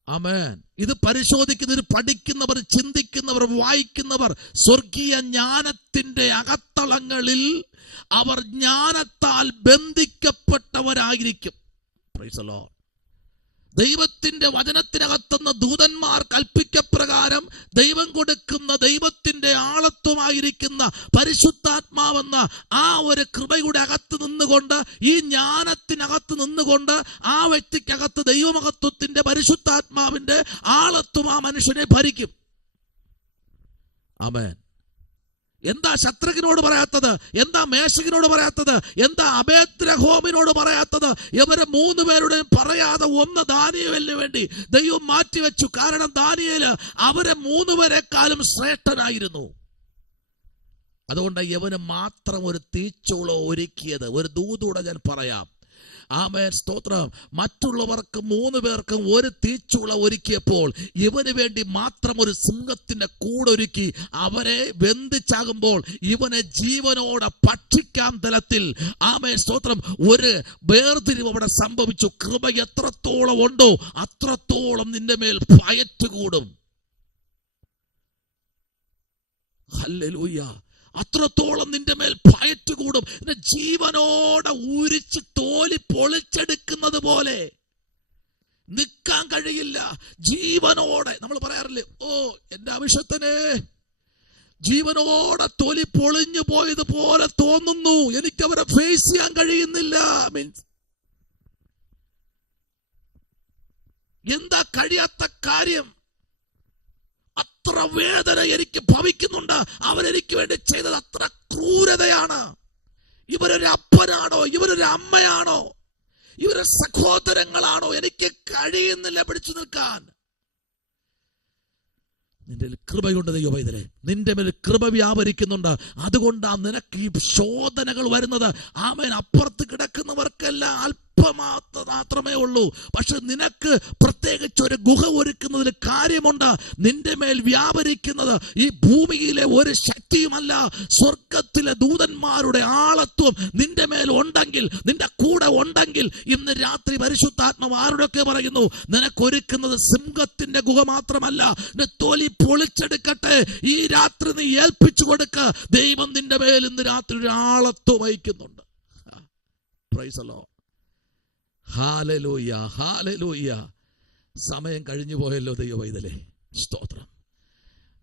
ആമേൻ. ഇത് പരിശോധിക്കുന്നവർ, പഠിക്കുന്നവർ, ചിന്തിക്കുന്നവർ, വായിക്കുന്നവർ സ്വർഗീയ ജ്ഞാനത്തിന്റെ അകത്തളങ്ങളിൽ അവർ ജ്ഞാനത്താൽ ബന്ധിക്കപ്പെട്ടവരായിരിക്കും. Praise the lord. ദൈവത്തിന്റെ വചനത്തിനകത്തുന്ന ദൂതന്മാർ കൽപ്പിക്കപ്രകാരം ദൈവം കൊടുക്കുന്ന ദൈവത്തിന്റെ ആളത്വമായിരിക്കുന്ന പരിശുദ്ധാത്മാവെന്ന ആ ഒരു കൃപയുടെ അകത്ത് നിന്നുകൊണ്ട്, ഈ ജ്ഞാനത്തിനകത്ത് നിന്നുകൊണ്ട് ആ വ്യക്തിക്കകത്ത് ദൈവമഹത്വത്തിന്റെ പരിശുദ്ധാത്മാവിന്റെ ആളത്വം ആ മനുഷ്യനെ ഭരിക്കും. ആമേൻ. എന്താ ശത്രുഘ്നോട് പറയാത്തത്? എന്താ മേശകിനോട് പറയാത്തത്? എന്താ അബേദ്രഹോമിനോട് പറയാത്തത്? ഇവരെ 3 പേരുടെയും പറയാതെ ഒന്ന് ദാനിയേലിന് വേണ്ടി ദൈവം മാറ്റിവെച്ചു. കാരണം ദാനിയേല് അവരെ 3 പേരെക്കാളും ശ്രേഷ്ഠനായിരുന്നു. അതുകൊണ്ട് യവന് മാത്രം ഒരു തീച്ചൂള ഒരുക്കിയത്. ഒരു ദൂതൂടെ ഞാൻ പറയാം. ആമേൻ, സ്തോത്രം. മറ്റുള്ളവർക്ക് 3 പേർക്കും ഒരു തീച്ചൂള ഒരുക്കിയപ്പോൾ ഇവന് വേണ്ടി മാത്രം ഒരു സിംഹത്തിന്റെ കൂടൊരുക്കി അവരെ ബന്ധിച്ചാകുമ്പോൾ ഇവനെ ജീവനോടെ ഭക്ഷിക്കാൻ തലത്തിൽ, ആമേൻ, സ്തോത്രം, ഒരു വേർതിരിവ് അവിടെ സംഭവിച്ചു. കൃപ എത്രത്തോളം ഉണ്ടോ അത്രത്തോളം നിന്റെ മേൽ ഫയറ്റ് കൂടും. ഹല്ലേലൂയ. അത്രത്തോളം നിന്റെ മേൽ ഫയറ്റ് കൂടും. ജീവനോടെ ഉരിച്ച് തോലി പൊളിച്ചെടുക്കുന്നത് പോലെ നിൽക്കാൻ കഴിയില്ല. ജീവനോടെ നമ്മൾ പറയാറില്ലേ, ഓ എന്റെ അഭിഷക്തനെ ജീവനോടെ തൊലി പൊളിഞ്ഞു പോയതുപോലെ തോന്നുന്നു, എനിക്കവരെ ഫേസ് ചെയ്യാൻ കഴിയുന്നില്ല. മീൻസ് എന്താ കഴിയാത്ത കാര്യം? അത്ര വേദന എനിക്ക് ഭവിക്കുന്നുണ്ട്. അവരെനിക്ക് വേണ്ടി ചെയ്തത് അത്ര ക്രൂരതയാണ്. ഇവരൊരു അപ്പനാണോ? ഇവരൊരു അമ്മയാണോ? ഇവരെ സഹോദരങ്ങളാണോ? എനിക്ക് കഴിയുന്നില്ല പിടിച്ചു നിൽക്കാൻ. നിന്റെ കൃപയുണ്ട് ദൈവമേ, നിന്റെ മേൽ കൃപ വ്യാപരിക്കുന്നുണ്ട്. അതുകൊണ്ടാണ് നിനക്ക് ഈ ശോധനകൾ വരുന്നത്. ആമേൻ. അപ്പുറത്ത് കിടക്കുന്നവർക്കെല്ലാം മാത്രമേ ഉള്ളൂ. പക്ഷെ നിനക്ക് പ്രത്യേകിച്ച് ഒരു ഗുഹ ഒരുക്കുന്നതിൽ കാര്യമുണ്ട്. നിന്റെ മേൽ വ്യാപരിക്കുന്നത് ഈ ഭൂമിയിലെ ഒരു ശക്തിയുമല്ല, സ്വർഗത്തിലെ ദൂതന്മാരുടെ ആളത്വം നിന്റെ മേൽ ഉണ്ടെങ്കിൽ, നിന്റെ കൂടെ ഉണ്ടെങ്കിൽ, ഇന്ന് രാത്രി പരിശുദ്ധാത്മാവ് ആരോടൊക്കെ പറയുന്നു, നിനക്കൊരുക്കുന്നത് സിംഹത്തിന്റെ ഗുഹ മാത്രമല്ല, തൊലി പൊളിച്ചെടുക്കട്ടെ. ഈ രാത്രി നീ ഏൽപ്പിച്ചു കൊടുക്ക. ദൈവം നിന്റെ മേൽ ഇന്ന് രാത്രി ഒരു ആളത്വം വഹിക്കുന്നുണ്ട്. Price the lord. Hallelujah, hallelujah. സമയം കഴിഞ്ഞു പോയല്ലോ ദൈവമേ, സ്തോത്രം.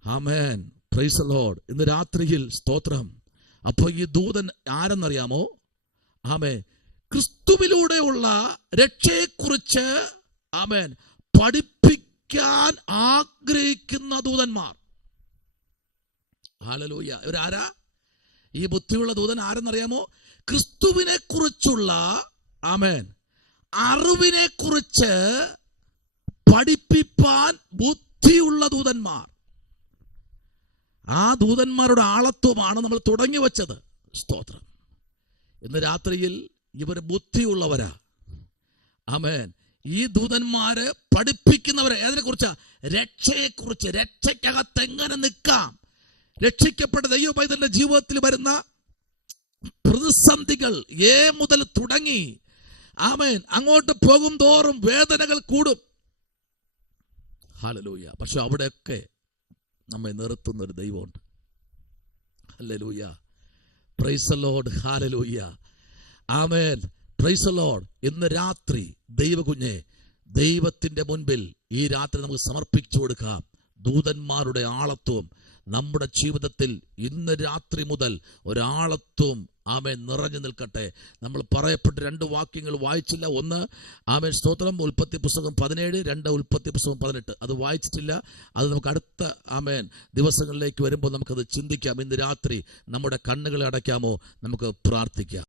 ആമേൻ, പ്രൈസ് ദി ലോർഡ്. ഇന്ന് രാത്രിയിൽ സ്തോത്രം. അപ്പോൾ ഈ ദൂതൻ ആരെന്നറിയാമോ? ആമേൻ, ക്രിസ്തുവിലൂടെയുള്ള രക്ഷയെക്കുറിച്ച് ആമേൻ പഠിപ്പിക്കാൻ ആഗ്രഹിക്കുന്ന ദൂതന്മാർ. ഹല്ലേലൂയ. ഇവരാരാ? ഈ ബുദ്ധിയുള്ള ദൂതൻ ആരെന്നറിയാമോ? ക്രിസ്തുവിനെ കുറിച്ചുള്ള ആമേൻ അറിവിനെ കുറിച്ച് പഠിപ്പിപ്പാൻ ബുദ്ധിയുള്ള ദൂതന്മാർ. ആ ദൂതന്മാരുടെ ആളത്വമാണ് നമ്മൾ തുടങ്ങി വെച്ചത്. സ്തോത്രം. ഇന്ന് രാത്രിയിൽ ഇവർ ബുദ്ധിയുള്ളവരാ. ആമേൻ. ഈ ദൂതന്മാര് പഠിപ്പിക്കുന്നവരെ ഏതിനെ കുറിച്ചാ? രക്ഷയെക്കുറിച്ച്. രക്ഷയ്ക്കകത്ത് എങ്ങനെ നിൽക്കാം, രക്ഷിക്കപ്പെട്ട ദൈവപൈതലിന്റെ ജീവിതത്തിൽ വരുന്ന പ്രതിസന്ധികൾ മുതൽ തുടങ്ങി ആമേൻ അങ്ങോട്ട് പോകും തോറും വേദനകൾ കൂടും. ഹല്ലേലൂയ. പക്ഷെ അവിടെയൊക്കെ നമ്മെ നിർത്തുന്ന ഒരു ദൈവമുണ്ട്. Hallelujah. Praise the lord. Hallelujah. Amen. Price the Lord. ഇന്ന് രാത്രി ദൈവകുഞ്ഞെ, ദൈവത്തിന്റെ മുൻപിൽ ഈ രാത്രി നമുക്ക് സമർപ്പിച്ചു കൊടുക്കാം. ദൂതന്മാരുടെ ആളത്വം നമ്മുടെ ജീവിതത്തിൽ ഇന്ന് രാത്രി മുതൽ ഒരാളത്വം ആമേൻ നിറഞ്ഞു നിൽക്കട്ടെ. നമ്മൾ പറയപ്പെട്ട 2 വാക്യങ്ങൾ വായിച്ചില്ല. ഒന്ന് ആമേൻ, സ്തോത്രം, ഉൽപ്പത്തി പുസ്തകം 17, 2 ഉൽപ്പത്തി പുസ്തകം 18. അത് വായിച്ചിട്ടില്ല. അത് നമുക്ക് അടുത്ത ആമേൻ ദിവസങ്ങളിലേക്ക് വരുമ്പോൾ നമുക്കത് ചിന്തിക്കാം. ഇന്ന് രാത്രി നമ്മുടെ കണ്ണുകളെ അടയ്ക്കാമോ? നമുക്ക് പ്രാർത്ഥിക്കാം.